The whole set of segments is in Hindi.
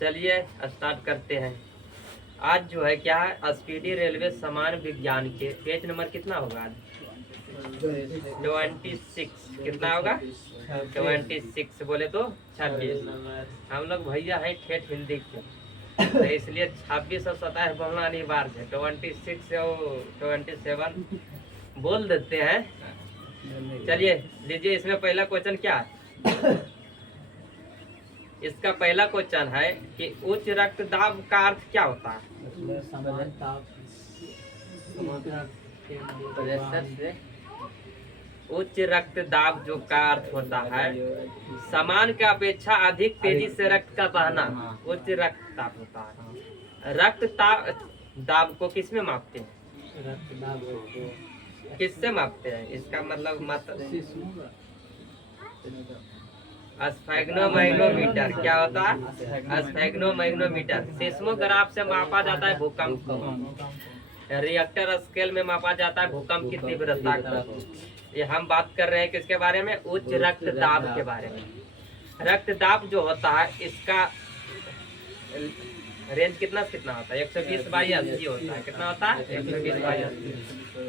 चलिए स्टार्ट करते हैं। आज जो है क्या है, स्पीडी रेलवे समान विज्ञान के पेज नंबर कितना होगा आज? 26। कितना होगा? 26 बोले तो 26। हम लोग भैया हैं ठेठ हिंदी के, तो इसलिए 26 और 27 बोलना अनिवार्य है। 26 और 27 बोल देते हैं। चलिए लीजिए, इसमें पहला क्वेश्चन क्या है? इसका पहला क्वेश्चन है कि उच्च रक्तदाब का अर्थ क्या होता है? उच्च रक्तदाब जो का अर्थ होता है समान के अपेक्षा अधिक तेजी से रक्त का बहना, उच्च रक्तदाब होता है। दाब को किस में मापते हैं? किससे मापते हैं? इसका मतलब स्फैग्नोमैग्नोमीटर। क्या होता है? स्फैग्नोमैग्नोमीटर। सेस्मोग्राफ से मापा जाता है भूकंप को। रिएक्टर स्केल में मापा जाता है भूकंप की तीव्रता को। ये हम बात कर रहे हैं किसके बारे में? उच्च रक्तदाब के बारे में। रक्तदाब जो होता है इसका रेंज कितना से कितना होता है? 120/80 होता है। कितना होता है? 120/80।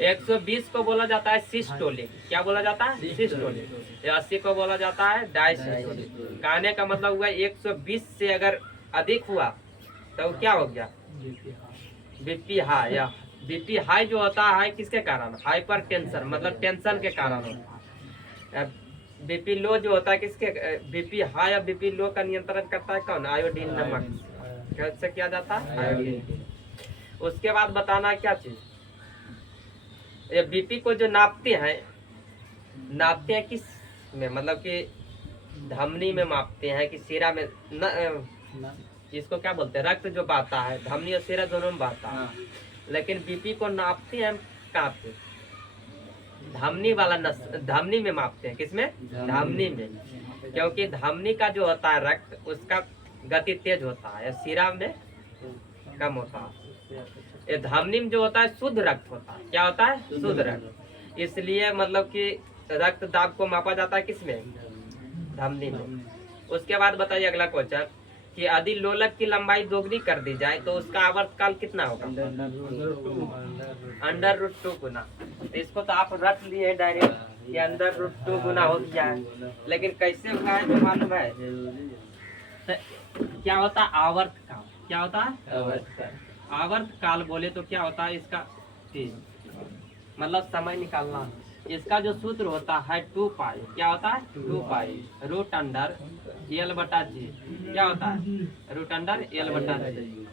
120 को बोला जाता है सिस्टोलिक। क्या बोला जाता है? सिस्टोलिक। 80 को बोला जाता है डायसिस्टोलिक। कहने का मतलब हुआ 120 से अगर अधिक हुआ तो क्या हो गया? BP high. या बीपी हाई जो होता है किसके कारण? हाइपर टेंशन, मतलब टेंशन के कारण होता है। बीपी लो जो होता है किसके? बीपी हाई और बीपी लो का नियंत्रण करता है कौन? आयोडीन नमक। कैसे किया जाता है? आयोडीन। उसके बाद बताना क्या चीज, ये बीपी को जो नापते हैं किस में? मतलब कि धमनी में मापते हैं कि सिरा में इसको क्या बोलते हैं? रक्त जो बहता है धमनी और सिरा दोनों में बहता है। लेकिन बीपी को नापते हैं कहाँ पे? धमनी वाला धमनी में मापते हैं। किसमें? धमनी में। क्योंकि धमनी का जो होता है रक्त उसका गति तेज होता है, सिरा में कम होता है। ये धमनी में जो होता है शुद्ध रक्त होता है। क्या होता है? शुद्ध रक्त। इसलिए मतलब कि रक्त दाब को मापा जाता है किसमें? धमनी में। उसके बाद बताइए अगला क्वेश्चन कि यदि लोलक की लंबाई दोगुनी कर दी जाए तो उसका आवर्तकाल कितना होगा? √2 गुना। तो इसको तो आप रख लिए डायरेक्ट कि √2 गुना हो गया है, लेकिन कैसे होगा है तो मालूम है? तो क्या होता है? आवर्तकाल। क्या होता है? आवर्तकाल बोले तो क्या होता है इसका? मतलब समय निकालना। इसका जो सूत्र होता है 2 पाई। क्या होता है? 2 पाई √L/G। क्या होता है? √L/G।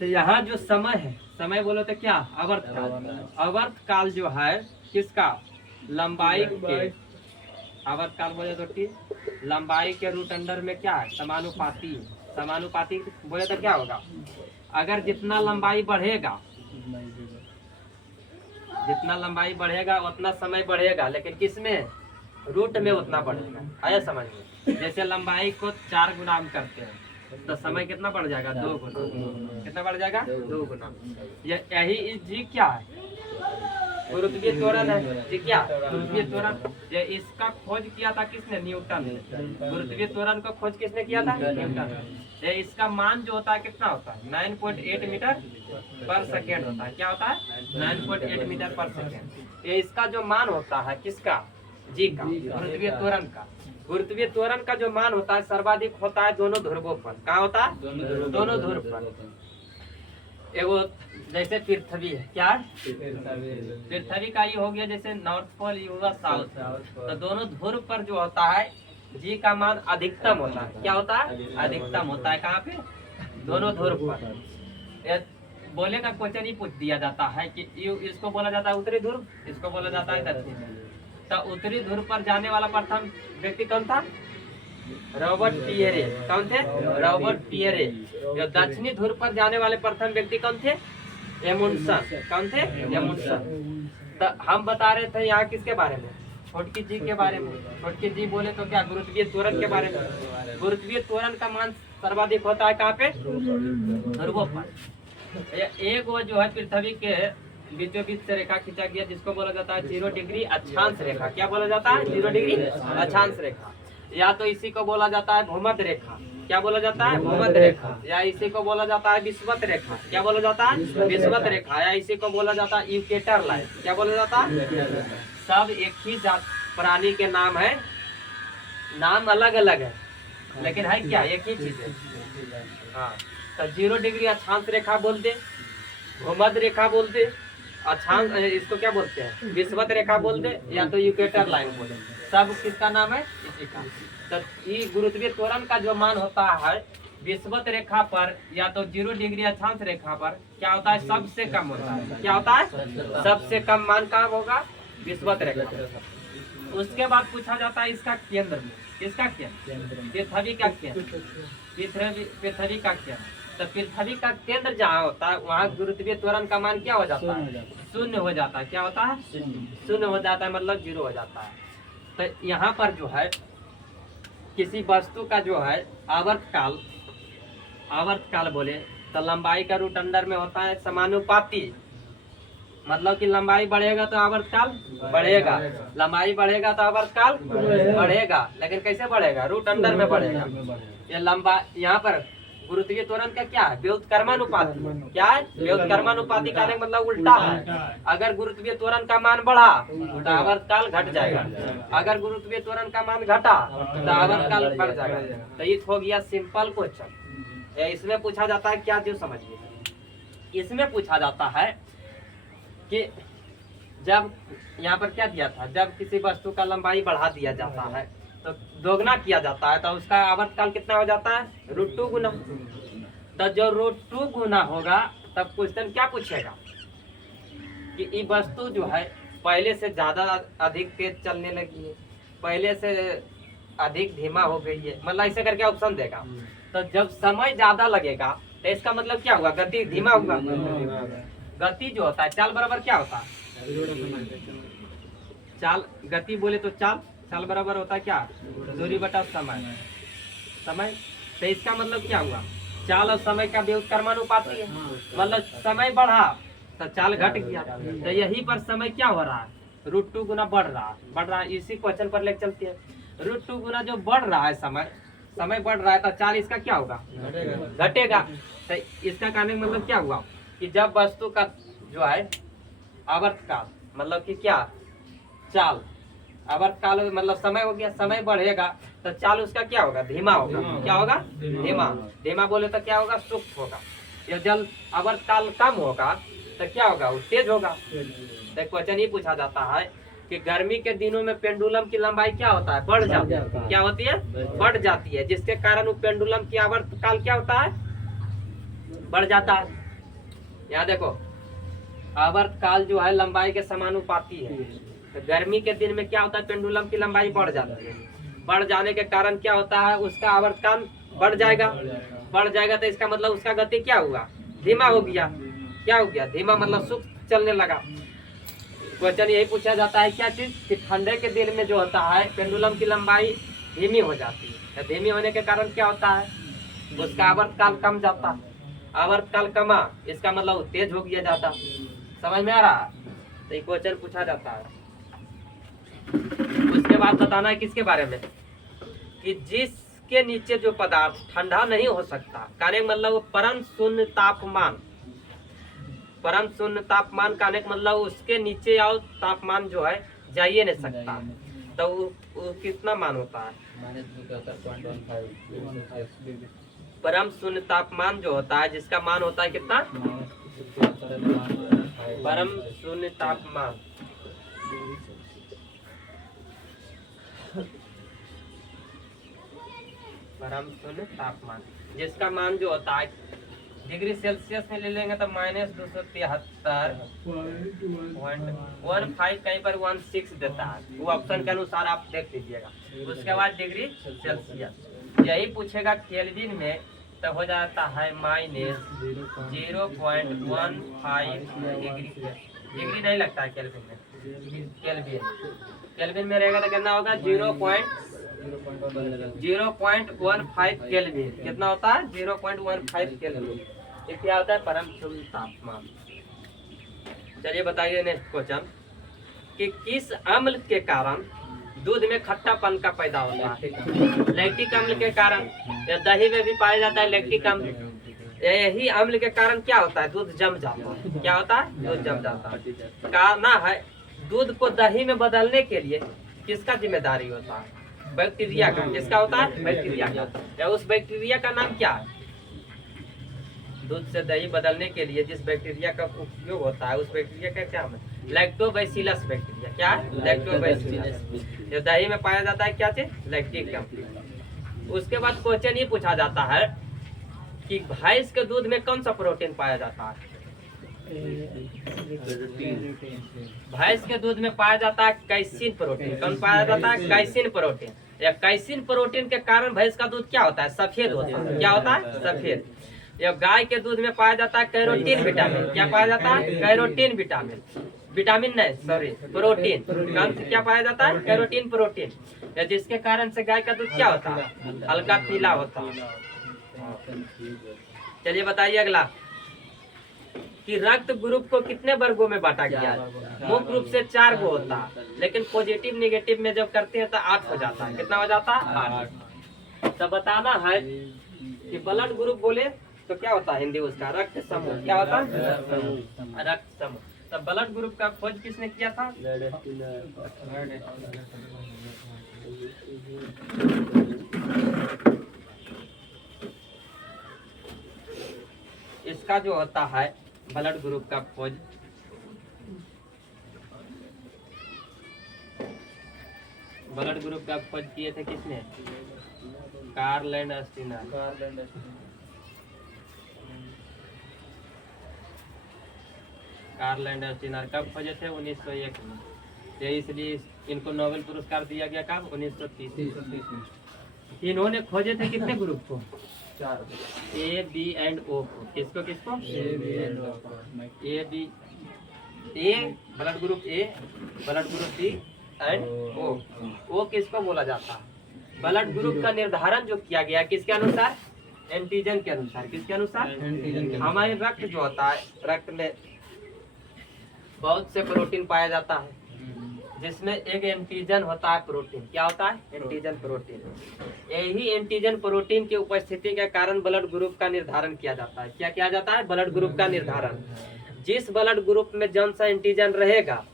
तो यहाँ जो समय है, समय बोलो तो क्या? आवर्तकाल। आवर्तकाल जो है किसका? लंबाई के। आवर्तकाल बोले तो लंबाई के √अंडर में क्या है? समानुपाती। समानुपाती बोले तो क्या होगा? अगर जितना लंबाई बढ़ेगा उतना समय बढ़ेगा, लेकिन किसमें? रूट में उतना बढ़ेगा। आया समझ में? जैसे लंबाई को 4 गुना हम करते हैं तो समय कितना बढ़ जाएगा? 2 गुना। कितना बढ़ जाएगा? 2 गुना। यही जी क्या है? गुरुत्वीय त्वरण है जी। क्या? गुरुत्वीय त्वरण। ये इसका खोज किया था किसने? न्यूटन ने। गुरुत्वीय त्वरण का खोज किसने किया था? न्यूटन। ये इसका मान जो होता है कितना होता है? 9.8 मीटर पर सेकेंड होता है। क्या होता है? 9.8 मीटर पर सेकेंड। ये इसका जो मान होता है किसका? जी का, गुरुत्वीय त्वरण का। गुरुत्वीय त्वरण का जो मान होता है सर्वाधिक होता है दोनों ध्रुवों पर। कहाँ होता है? दोनों ध्रुव पर। एगो जैसे पृथ्वी है। क्या है? पृथ्वी का ये हो गया जैसे नॉर्थ पोल, ये हुआ साउथ। तो दोनों ध्रुव पर जो होता है जी का मान अधिकतम होता है। क्या होता है? अधिकतम होता है। कहाँ पे? दोनों ध्रुव पर। बोले का क्वेश्चन ही पूछ दिया जाता है कि इसको बोला जाता है उत्तरी ध्रुव, इसको बोला जाता है दक्षिणी ध्रुव। तो उत्तरी ध्रुव पर जाने वाला प्रथम व्यक्ति कौन था? Robert Pierre. कौन थे? Robert Pierre. दक्षिणी ध्रुव पर जाने वाले प्रथम व्यक्ति कौन थे? एमुंडसन। कौन थे? एमुंडसन। तो हम बता रहे थे यहाँ किसके बारे में? छोटकी जी के बारे में। छोटकी जी बोले तो क्या? गुरुत्वीय त्वरण के बारे में। गुरुत्वीय त्वरण का मान सर्वाधिक होता है कहाँ पे? ध्रुवों पर। एक वो जो है पृथ्वी के बीचों बीच से रेखा खींचा गया जिसको बोला जाता है 0 डिग्री अक्षांश रेखा। क्या बोला जाता है? 0 डिग्री अक्षांश रेखा। या तो इसी को बोला जाता है भूमध्य रेखा। क्या बोला जाता है? भूमध्य रेखा, या इसी को बोला जाता है विषुवत रेखा। क्या बोला जाता है? विषुवत रेखा, या इसी को बोला जाता है इक्वेटर लाइन। क्या बोला जाता है? सब एक ही जात प्राणी के नाम है, नाम अलग अलग है लेकिन है क्या? एक ही चीज है। हाँ, तो 0 डिग्री अक्षांश रेखा बोलते, भूमध्य रेखा बोलते, अक्षांश इसको क्या बोलते हैं? विषुवत रेखा बोलते, या तो इक्वेटर लाइन बोलते। सब किसका नाम है? इसी का। तो ये गुरुत्वीय त्वरण का जो मान होता है विषुवत रेखा पर या तो 0 डिग्री अक्षांश रेखा पर क्या होता है? सबसे कम होता है। क्या होता है? सबसे कम मान कहाँ होगा? विषुवत रेखा। उसके बाद पूछा जाता है इसका केंद्र में। किसका केंद्र? पृथ्वी का केंद्र। पृथ्वी का केंद्र। तो पृथ्वी का केंद्र जहाँ होता है वहाँ गुरुत्वीय त्वरण का मान क्या हो जाता है? शून्य हो जाता है। क्या होता है? शून्य हो जाता है, मतलब 0 हो जाता है। तो यहाँ पर जो है किसी वस्तु का जो है आवर्तकाल बोले तो लंबाई का रूट अंडर में होता है समानुपाती। मतलब कि लंबाई बढ़ेगा तो आवर्तकाल बढ़ेगा, लंबाई बढ़ेगा तो आवर्तकाल बढ़ेगा। लेकिन कैसे बढ़ेगा? रूट अंडर में बढ़ेगा। ये लंबा यहाँ पर गुरुत्वीय त्वरण का क्या है? व्युत्क्रमानुपाती। क्या है? व्युत्क्रमानुपाती का मतलब उल्टा है। अगर गुरुत्वीय त्वरण का मान बढ़ा तो आवर्तकाल घट जाएगा, अगर गुरुत्वीय त्वरण का मान घटा तो आवर्तकाल बढ़ जाएगा। तो ये हो गया सिंपल क्वेश्चन। इसमें पूछा जाता है क्या? जो समझिए, इसमें पूछा जाता है कि जब यहाँ पर क्या दिया था, जब किसी वस्तु का लंबाई बढ़ा दिया जाता है तो दोगुना किया जाता है तो उसका आवर्तकाल कितना हो जाता है? √2 गुना। तो जो √2 गुना होगा तब क्वेश्चन क्या पूछेगा कि ये वस्तु जो है पहले से ज्यादा अधिक तेज चलने लगी है, पहले से अधिक धीमा हो गई है, मतलब ऐसे करके ऑप्शन देगा। तो जब समय ज्यादा लगेगा तो इसका मतलब क्या हुआ? गति धीमा हुआ। गति जो होता है चाल बराबर क्या होता है? चाल, गति बोले तो चाल बराबर होता है क्या? दूरी बटा समय। तो इसका मतलब क्या हुआ? चाल और समय का व्युत्क्रमानुपाती है, मतलब समय बढ़ा तो चाल घट गया। तो यही पर समय क्या हो रहा है? √2 गुना बढ़ रहा है। इसी क्वेश्चन पर लेकर चलते हैं। √2 गुना जो बढ़ रहा है समय बढ़ रहा है तो चाल इसका क्या होगा? घटेगा। तो इसका कहने का मतलब क्या हुआ कि जब वस्तु का जो है आवर्तकाल मतलब कि क्या? चाल, आवर्तकाल मतलब समय हो गया, समय बढ़ेगा तो चाल उसका क्या होगा? धीमा होगा। क्या होगा? धीमा बोले तो क्या होगा? सुस्त होगा। या जब आवर्तकाल कम होगा तो क्या होगा? वो तेज होगा। तो क्वेश्चन ये पूछा जाता है कि गर्मी के दिनों में पेंडुलम की लंबाई क्या होता है? बढ़ जाती है। क्या होती है? बढ़ जाती है, जिसके कारण वो पेंडुलम की आवर्तकाल क्या होता है? बढ़ जाता है। यहाँ देखो, आवर्तकाल जो है लंबाई के समानुपाती है। तो गर्मी के दिन में क्या होता है? पेंडुलम की लंबाई बढ़ जाती है। बढ़ जाने के कारण क्या होता है? उसका आवर्तकाल बढ़ जाएगा। तो इसका मतलब उसका गति क्या हुआ? धीमा हो गया। क्या हो गया? धीमा मतलब सुस्त चलने लगा। क्वेश्चन यही पूछा जाता है क्या चीज कि ठंडे के दिन में जो होता है पेंडुलम की लंबाई धीमी हो जाती है। धीमी होने के कारण क्या होता है? उसका आवर्तकाल कम जाता है। आवर्तकाल कमा इसका मतलब तेज हो गया जाता। समझ में आ रहा? तो ये क्वेश्चन पूछा जाता है। उसके बाद बताना है किसके बारे में कि जिसके नीचे जो पदार्थ ठंडा नहीं हो सकता, कहने का मतलब वो परम शून्य तापमान कहने का मतलब उसके नीचे आओ तापमान जो है जाइए नहीं सकता। तो वो कितना मान होता है? परम शून्य तापमान जो होता है जिसका मान होता है कितना? परम शून्य तापमान जिसका मान जो होता है डिग्री सेल्सियस में ले लेंगे तो -273.15 कहीं पर 16 देता है। वो ऑप्शन के अनुसार आप देख लीजिएगा। उसके बाद डिग्री सेल्सियस यही पूछेगा केल्विन में तो हो जाता है -0.15 डिग्री नहीं लगता है केल्विन में। केल्विन में रहेगा तो कितना होगा? 0.15 केल्विन। कितना होता है? 0.15 केल्विन। ये क्या होता है? परम शून्य तापमान। चलिए बताइए नेक्स्ट क्वेश्चन कि किस अम्ल के कारण दूध में खट्टापन का पैदा होता है लैक्टिक अम्ल के कारण। या दही में भी पाया जाता है लैक्टिक अम्ल। यही अम्ल के कारण क्या होता है, दूध जम जाता है। क्या होता है, दूध जम जाता है। कहना है दूध को दही में बदलने के लिए किसका जिम्मेदारी होता है, बैक्टीरिया का। किसका होता है, बैक्टीरिया का। या उस बैक्टीरिया का नाम क्या है, दूध से दही बदलने के लिए जिस बैक्टीरिया का उपयोग होता है उस बैक्टीरिया का क्या है, लैक्टोबैसिलस बैक्टीरिया। क्या है, लैक्टोबैसिलस। ये दही में पाया जाता है क्या चीज, लैक्टिक अम्ल। उसके बाद क्वेश्चन ये पूछा जाता है कि भैंस के दूध में कौन सा प्रोटीन पाया जाता है। भैंस के दूध में पाया जाता है कैसिन प्रोटीन। कौन पाया जाता है, कैसिन प्रोटीन। या कैसिन प्रोटीन के कारण भैंस का दूध क्या होता है, सफेद होता है। क्या होता है, सफेद। या गाय के दूध में पाया जाता है कैरोटीन विटामिन। क्या पाया जाता है, कैरोटीन विटामिन। विटामिन नहीं, सॉरी, प्रोटीन। कौन क्या पाया जाता है, कैरोटीन प्रोटीन। या जिसके कारण से गाय का दूध क्या होता है, हल्का पीला होता है। चलिए बताइए अगला कि रक्त ग्रुप को कितने वर्गों में बांटा गया है। मुख्य रूप से 4 गो होता है, लेकिन पॉजिटिव निगेटिव में जब करते हैं तो 8 हो जाता है। कितना हो जाता है, 8। तो बताना है कि ब्लड ग्रुप बोले तो क्या होता है हिंदी उसका, रक्त समूह। क्या होता है, रक्त समूह। तो ब्लड ग्रुप का खोज किसने किया था, इसका जो होता है ब्लड ग्रुप का खोज ब्लड ग्रुप का खोज किए थे किसने, Karl Landsteiner. Karl Landsteiner कब खोजे थे, 1901 में। ये इसलिए इनको नोबेल पुरस्कार दिया गया कब, 1930 में। इन्होंने खोजे थे कितने ग्रुप को, 4, ए बी एंड ओ को। किसको किसको, A B, A blood group A, blood group B and O किसको बोला जाता है। ब्लड ग्रुप का निर्धारण जो किया गया किसके अनुसार, एंटीजन के अनुसार। किसके अनुसार, हमारे रक्त जो होता है, रक्त में बहुत से प्रोटीन पाया जाता है, जिसमें एक एंटीजन होता है प्रोटीन। क्या होता है, एंटीजन प्रोटीन। यही एंटीजन प्रोटीन की उपस्थिति के कारण ब्लड ग्रुप का निर्धारण किया जाता है। क्या किया जाता है, ब्लड ग्रुप का निर्धारण। जिस ब्लड ग्रुप में जौन सा एंटीजन रहेगा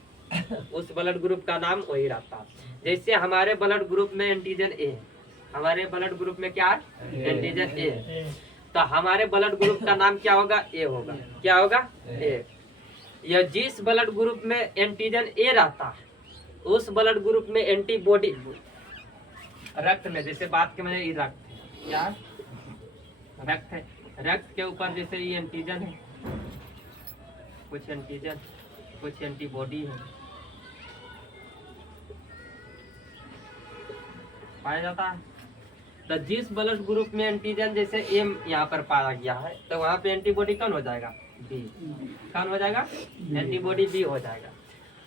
उस ब्लड ग्रुप का नाम वही रहता है। जैसे हमारे ब्लड ग्रुप में एंटीजन ए, हमारे ब्लड ग्रुप में क्या है, एंटीजन ए, तो हमारे ब्लड ग्रुप का नाम क्या होगा, ए होगा। क्या होगा, ए। या जिस ब्लड ग्रुप में एंटीजन ए रहता है उस ब्लड ग्रुप में एंटीबॉडी, रक्त में जैसे बात के मैंने रक्त है, क्या रक्त है, रक्त के ऊपर जैसे ये एंटीजन है, कुछ एंटीजन कुछ एंटीबॉडी है, पाया जाता है। तो जिस ब्लड ग्रुप में एंटीजन जैसे एम यहाँ पर पाया गया है तो वहाँ पे एंटीबॉडी कौन हो जाएगा, बी। कौन हो जाएगा, एंटीबॉडी बी हो जाएगा।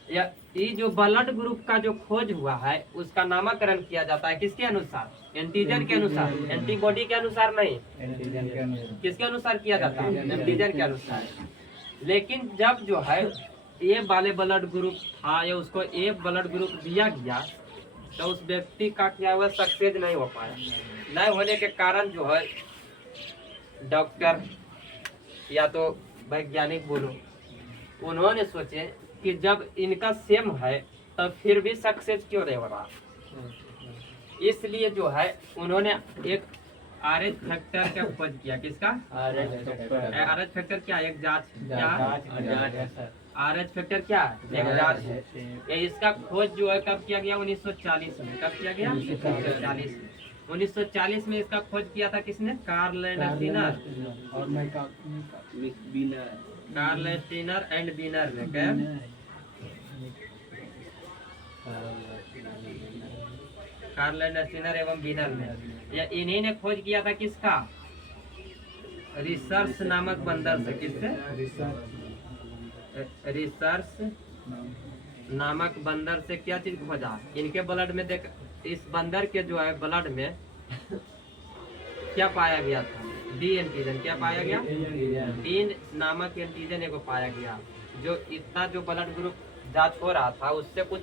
या ये जो ब्लड ग्रुप का जो खोज हुआ है उसका नामकरण किया जाता है किसके अनुसार, एंटीजन के अनुसार, एंटीबॉडी के अनुसार नहीं, एंटीजन के अनुसार। किसके अनुसार किया जाता है, एंटीजन के अनुसार। लेकिन जब जो है ए वाले ब्लड ग्रुप था या उसको ए ब्लड ग्रुप दिया गया तो उस व्यक्ति का क्या हुआ, सक्सेस नहीं हो पाया। नहीं होने के कारण जो है डॉक्टर या तो वैज्ञानिक बोलो, उन्होंने सोचे कि जब इनका सेम है तब फिर भी सक्सेस क्यों नहीं हो रहा। इसलिए जो है उन्होंने एक RH फैक्टर का खोज किया। किसका, RH फैक्टर क्या, एक जांच, क्या RH फैक्टर क्या है, एक जांच है। इसका खोज जो है कब किया गया, 1940 में। कब किया गया, 1940 में। 1940 में इसका खोज किया था किसने, कार्ल स्टीनर एंड बीनर ने। क्या, कार्ल स्टीनर एवं बीनर ने, या इन्हीं ने खोज किया था किसका, रिसर्च नामक बंदर से। किससे, रिसर्च नामक बंदर से क्या चीज खोजा, इनके ब्लड में देख, इस बंदर के जो है ब्लड में क्या पाया गया था, डी एंटीजन। क्या पाया गया, डी नामक एंटीजन एक पाया गया, जो इतना जो ब्लड ग्रुप जांच हो रहा था उससे कुछ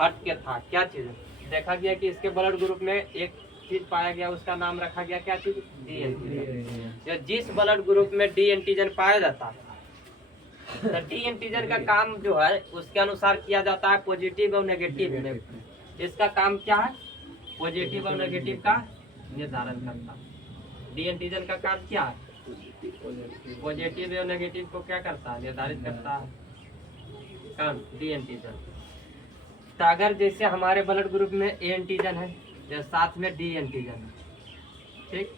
हट के था। क्या चीज, देखा गया कि इसके ब्लड ग्रुप में एक चीज पाया गया, उसका नाम रखा गया क्या चीज? D antigen. जिस ब्लड ग्रुप में डी एंटीजन पाया जाता है, तो डी एंटीजन का काम जो है उसके अनुसार किया जाता है पॉजिटिव और नेगेटिव में। इसका काम क्या है? पॉजिटिव और नेगेटिव का निर्धारण करता है। डी एंटीजन का काम क्या है? पॉजिटिव और नेगेटिव को क्या करता है? निर्धारित करता है कौन? D antigen. तो अगर जैसे हमारे ब्लड ग्रुप में ए एंटीजन है, जैसे साथ में डी एंटीजन है, ठीक,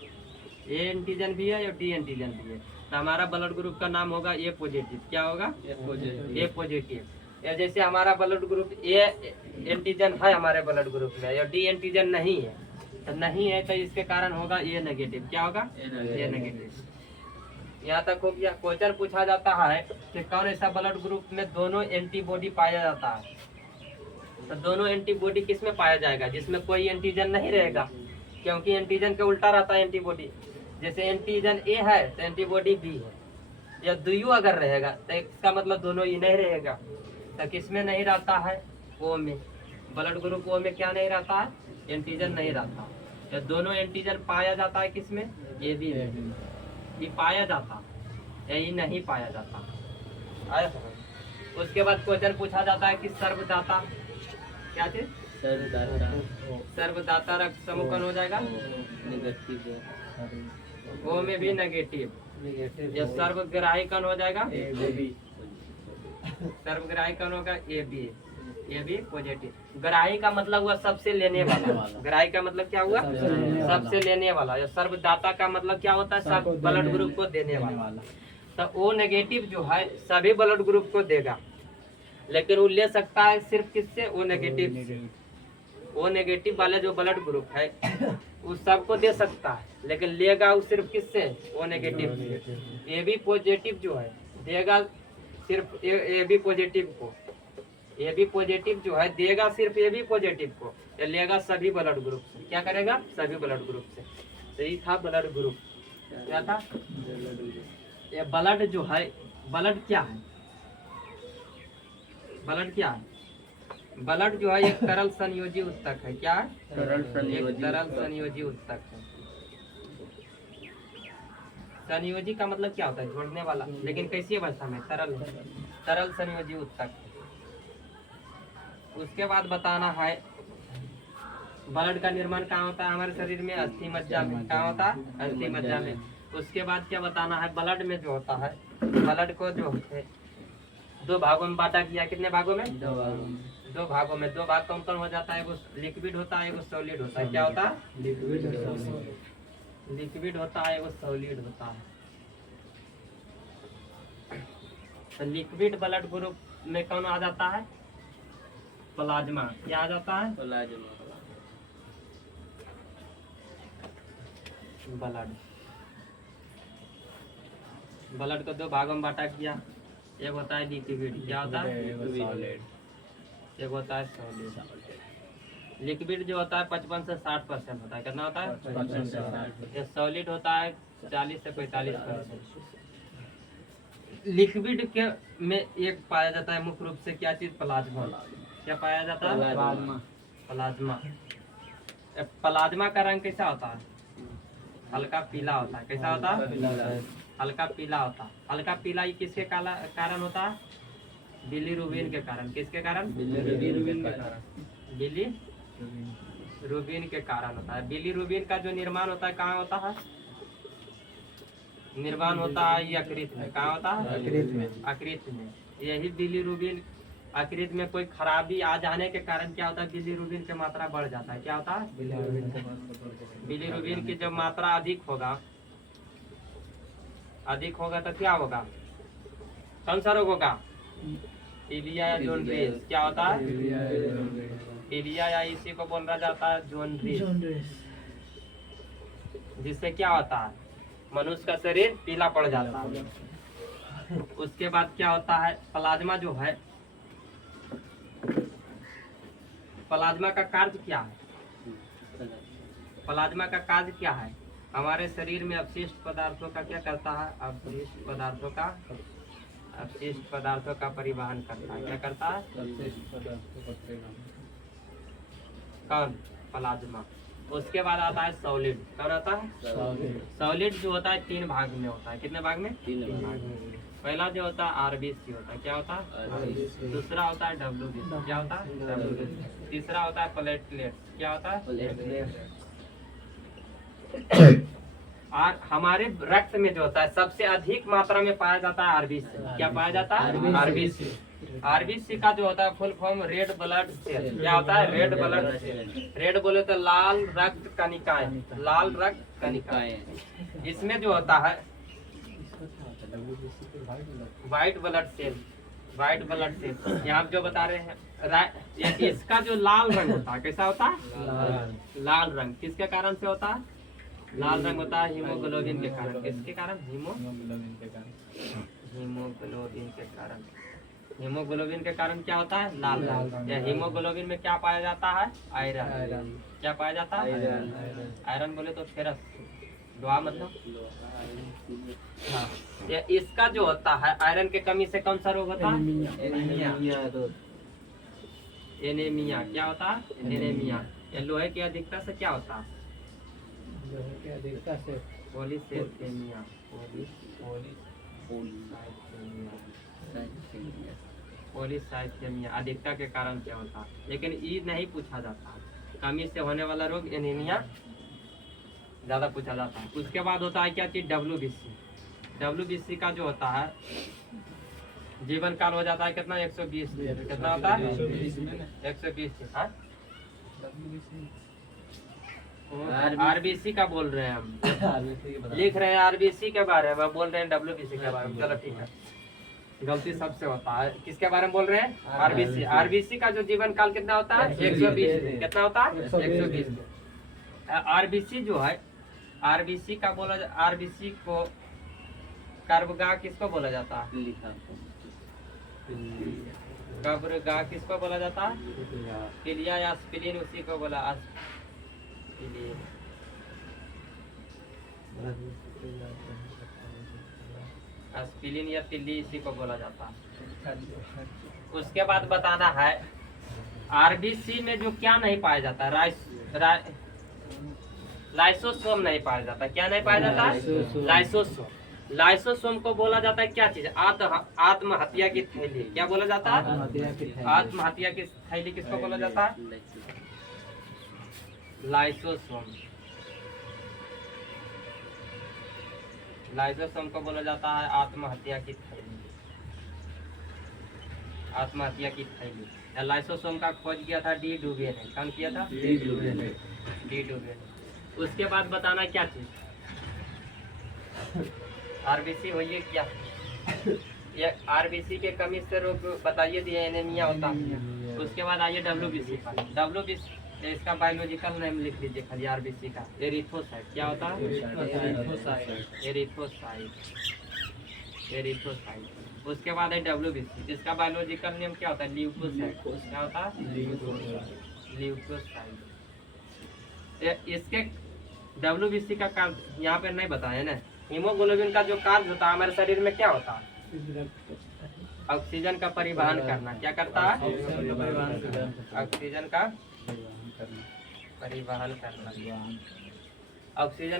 ए एंटीजन भी है और डी एंटीजन भी है, तो हमारा ब्लड ग्रुप का नाम होगा ए पॉजिटिव। क्या होगा? ए पॉजिटिव। या जैसे हमारा ब्लड ग्रुप ए एंटीजन है हमारे ब्लड ग्रुप में और डी एंटीजन नहीं है, तो नहीं है तो इसके कारण होगा ए नेगेटिव। क्या होगा? ए नेगेटिव। यहाँ तक हो गया। क्वेश्चन पूछा जाता है कि कौन ऐसा ब्लड ग्रुप में दोनों एंटीबॉडी पाया जाता है? तो दोनों एंटीबॉडी किस में पाया जाएगा? जिसमें कोई एंटीजन नहीं रहेगा, क्योंकि एंटीजन के उल्टा रहता है एंटीबॉडी। जैसे एंटीजन ए है तो एंटीबॉडी बी है, या दुयू अगर रहेगा तो इसका मतलब दोनों ही नहीं रहेगा। तो किस में नहीं रहता है? ओ में। ब्लड ग्रुप ओ में क्या नहीं रहता है? एंटीजन नहीं रहता। या दोनों एंटीजन पाया जाता है किस में? ए बी में। ये पाया जाता है, यही नहीं पाया जाता। आया समझ? उसके बाद क्वेश्चन पूछा जाता है कि सर्वदाता, क्या चीज? सर्वदाता रक्त समूह कौन हो जाएगा? ओ में भी नेगेटिव। या सर्वग्राही कौन हो जाएगा? सर्वग्राही कौन होगा? A B. A B positive. ग्राही का मतलब हुआ सबसे लेने वाला। ग्राही का मतलब क्या हुआ? सबसे लेने वाला। या सर्वदाता का मतलब क्या होता है? सब ब्लड ग्रुप को देने वाला। तो ओ नेगेटिव जो है सभी ब्लड ग्रुप को देगा, लेकिन वो ले सकता है सिर्फ किससे? ओ नेगेटिव से। ओ नेगेटिव वाले जो ब्लड ग्रुप है वो सबको दे सकता है, लेकिन लेगा वो सिर्फ किससे? ओ नेगेटिव से। ए बी पॉजिटिव जो है देगा सिर्फ ए बी पॉजिटिव को। ए बी पॉजिटिव जो है देगा सिर्फ ए बी पॉजिटिव को, या लेगा सभी ब्लड ग्रुप से। क्या करेगा? सभी ब्लड ग्रुप से। तो ये था ब्लड ग्रुप। क्या था? ये ब्लड जो है, ब्लड क्या है? ब्लड क्या है? ब्लड जो है एक तरल संयोजी उत्तक है। क्या है? एक तरल संयोजी उत्तक है। संयोजी का मतलब क्या होता है? जोड़ने वाला। लेकिन कैसी अवस्था में? तरल। तरल संयोजी उत्तक। उसके बाद बताना है ब्लड का निर्माण कहाँ होता है हमारे शरीर में? अस्थि मज्जा में। कहाँ होता है? अस्थि मज्जा में। उसके बाद क्या बताना है? ब्लड में जो होता है, ब्लड को जो है दो भागों में बांटा गया। कितने भागों में? दो भागों में। दो भाग कौन कौन हो जाता है? एगो लिक्विड होता है, एगो सॉलिड होता है। क्या होता है? लिक्विड होता है, एगो सॉलिड होता है। तो लिक्विड ब्लड ग्रुप में कौन आ जाता है? प्लाज्मा। क्या आ जाता है? प्लाज्मा। ब्लड को दो भागों में बांटा गया। एक होता है लिक्विड। क्या होता है? एक होता है सॉलिड। लिक्विड जो होता है 55 से 60% होता है। कितना होता है? 55 से 60। ये सॉलिड होता है 40 से 45%। लिक्विड के में एक पाया जाता है मुख्य रूप से क्या चीज? प्लाज्मा। क्या पाया जाता है? प्लाज्मा। प्लाज्मा का रंग कैसा होता है? हल्का पीला होता है। कैसा होता है? हल्का पीला होता है। हल्का पीला ये किसके कारण होता है? बिलीरुबिन के कारण। किसके कारण? बिलीरुबिन के कारण। बिलीरुबिन के कारण होता है। बिलीरुबिन का जो निर्माण होता है कहाँ होता है? निर्माण होता है यकृत में। कहाँ होता है? यकृत में। यही बिलीरुबिन यकृत में कोई खराबी आ जाने के कारण क्या होता है? बिलीरुबिन की मात्रा बढ़ जाता है। क्या होता है? बिलीरुबिन की जब मात्रा अधिक होगा तो क्या होगा? कौन सा रोग होगा? पीलिया या जॉन्डिस। क्या होता है? पीलिया, या इसी को बोला जाता है जॉन्डिस। जिससे क्या होता है? मनुष्य का शरीर पीला पड़ जाता है। उसके बाद क्या होता है? प्लाज्मा जो है, प्लाज्मा का कार्य क्या है? प्लाज्मा का कार्य क्या है? हमारे शरीर में अपशिष्ट पदार्थों का क्या करता है? अपशिष्ट पदार्थों का परिवहन करता है। क्या करता है? कौन? प्लाज्मा। उसके बाद आता है सॉलिड। कौन आता है? सॉलिड जो होता है 3 भाग में होता है। कितने भाग में? 3 भाग में। पहला जो होता है आरबीसी होता है। क्या होता है? दूसरा होता है डब्ल्यूबीसी। क्या होता है? डब्ल्यूबीसी। तीसरा होता है प्लेटलेट। क्या होता है? प्लेटलेट। और हमारे रक्त में जो होता है सबसे अधिक मात्रा में पाया जाता है आरबीसी। क्या पाया जाता है? आरबीसी। आरबीसी का जो होता है full form red blood cell. क्या होता है? Red blood cell. रेड बोले तो लाल रक्त कणिकाएं। लाल रक्त कणिकाएं। इसमें जो होता है white blood cell. White blood cell यहाँ जो बता रहे हैं इसका जो लाल रंग होता है कैसा होता है? लाल रंग किसके कारण से होता है? लाल रंग होता है हीमोग्लोबिन के कारण। किसके कारण? हीमोग्लोबिन के कारण। हीमोग्लोबिन के कारण। हीमोग्लोबिन के कारण क्या होता है? लाल रंग। या हीमोग्लोबिन में क्या पाया जाता है? आयरन। क्या पाया जाता है? आयरन बोले तो फेरस। लोहा मतलब हाँ। या इसका जो होता है आयरन के कमी से कौन सा रोग होता है? एनीमिया। क्या होता है? एनीमिया। या लोहे की अधिकता से क्या होता है? पॉलीसेथेमिया। पॉलीसाइथेमिया अधिकता के कारण क्या होता है? लेकिन ये नहीं पूछा जाता। कमी से होने वाला रोग एनीमिया ज्यादा पूछा जाता है। उसके बाद होता है क्या चीज? डब्ल्यूबीसी। डब्ल्यूबीसी का जो होता है जीवन काल हो जाता है कितना? 120 दिन। कितना होता है? 120 दिन। हाँ आरबीसी का बोल रहे हैं हम। लिख रहे हैं आरबीसी के बारे में, बोल रहे हैं डब्ल्यूबीसी के बारे में। चलो ठीक है, गलती सबसे होता है। किसके बारे में बोल रहे हैं? आरबीसी। आरबीसी का जो जीवन काल कितना होता है? 120 दिन। कितना होता है? 120 दिन। आरबीसी जो है आरबीसी का बोला आरबीसी को कर्बगा किसको बोला जाता है? कर्बगा किसको बोला जाता है? पिलिया या स्पिलिन उसी को बोला। एस्पिरिन या तिल्ली इसी को बोला जाता है। उसके बाद बताना है आरबीसी में जो क्या नहीं पाया जाता? लाइसोसोम नहीं पाया जाता। क्या नहीं पाया जाता? लाइसोसोम। लाइसोसोम को बोला जाता है क्या चीज? आत्महत्या की थैली। क्या बोला जाता है? आत्महत्या की थैली किसको बोला जाता है? लाइसोसोम। लाइसोसोम को बोला जाता है आत्महत्या की थैली। आत्महत्या की थैली। लाइसोसोम का खोज किया था डी डुबे ने। कौन किया था? डी डुबे ने। उसके बाद बताना क्या चीज? आरबीसी होइए क्या? ये आरबीसी के कमी से रोग बताइए दिए एनीमिया होता है। उसके बाद आइए डब्ल्यूबीसी का। डब्ल्यूबीसी इसका बायोलॉजिकल नेम लिख लीजिए खाली आरबीसी का। एरिथ्रोसाइट। क्या होता है? एरिथ्रोसाइट। उसके बाद है डब्ल्यूबीसी जिसका बायोलॉजिकल नेम क्या होता है? ल्यूकोसाइट। क्या होता है? ल्यूकोसाइट। इसके डब्ल्यूबीसी का कार्य यहाँ पे नहीं बताया ना। हीमोग्लोबिन का जो कार्य होता है हमारे शरीर में क्या होता है? ऑक्सीजन का परिवहन करना। क्या करता है? ऑक्सीजन का परिवहन करना। ऑक्सीजन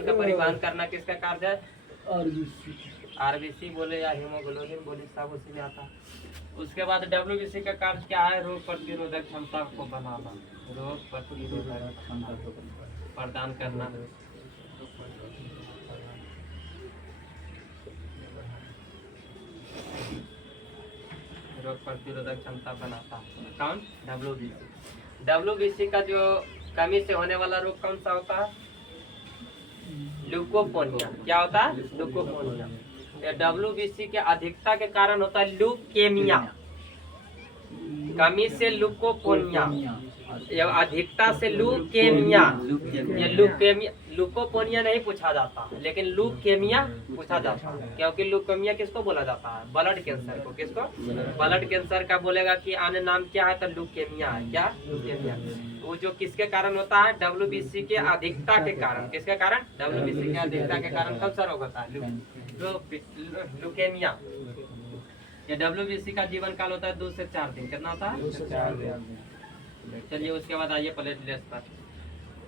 का परिवहन करना किसका कार्य है? आरबीसी बोले या हीमोग्लोबिन बोले सब उसी में आता है। उसके बाद डब्ल्यूबीसी का कार्य क्या है? रोग प्रतिरोधक क्षमता को बनाना। रोग प्रतिरोधक क्षमता को प्रदान करना। रोग प्रतिरोधक क्षमता बनाता है कौन? डब्ल्यूबीसी। डब्ल्यूबीसी का जो कमी से होने वाला रोग कौन सा होता है? ल्यूकोपोनिया। क्या होता है? ल्यूकोपोनिया। डब्ल्यूबीसी के अधिकता के कारण होता है ल्यूकेमिया। कमी से ल्यूकोपोनिया या अधिकता से ल्यूकेमिया। ये ल्यूकोपोनिया नहीं पूछा जाता लेकिन ल्यूकेमिया पूछा जाता है क्योंकि ल्यूकेमिया किसको बोला जाता है? ब्लड कैंसर को। किसको? ब्लड कैंसर का बोलेगा कि अन्य नाम क्या है तो ल्यूकेमिया है। क्या? ल्यूकेमिया। वो जो किसके कारण होता है? डब्ल्यूबीसी के अधिकता के कारण। किसके कारण? डब्ल्यूबीसी के अधिकता के कारण कौन सा रोग होता है? ल्यूकेमिया। ये डब्ल्यूबीसी का जीवन काल होता है 2 से 4 दिन। कितना होता है? चलिए उसके बाद आइए प्लेटलेट्स पर।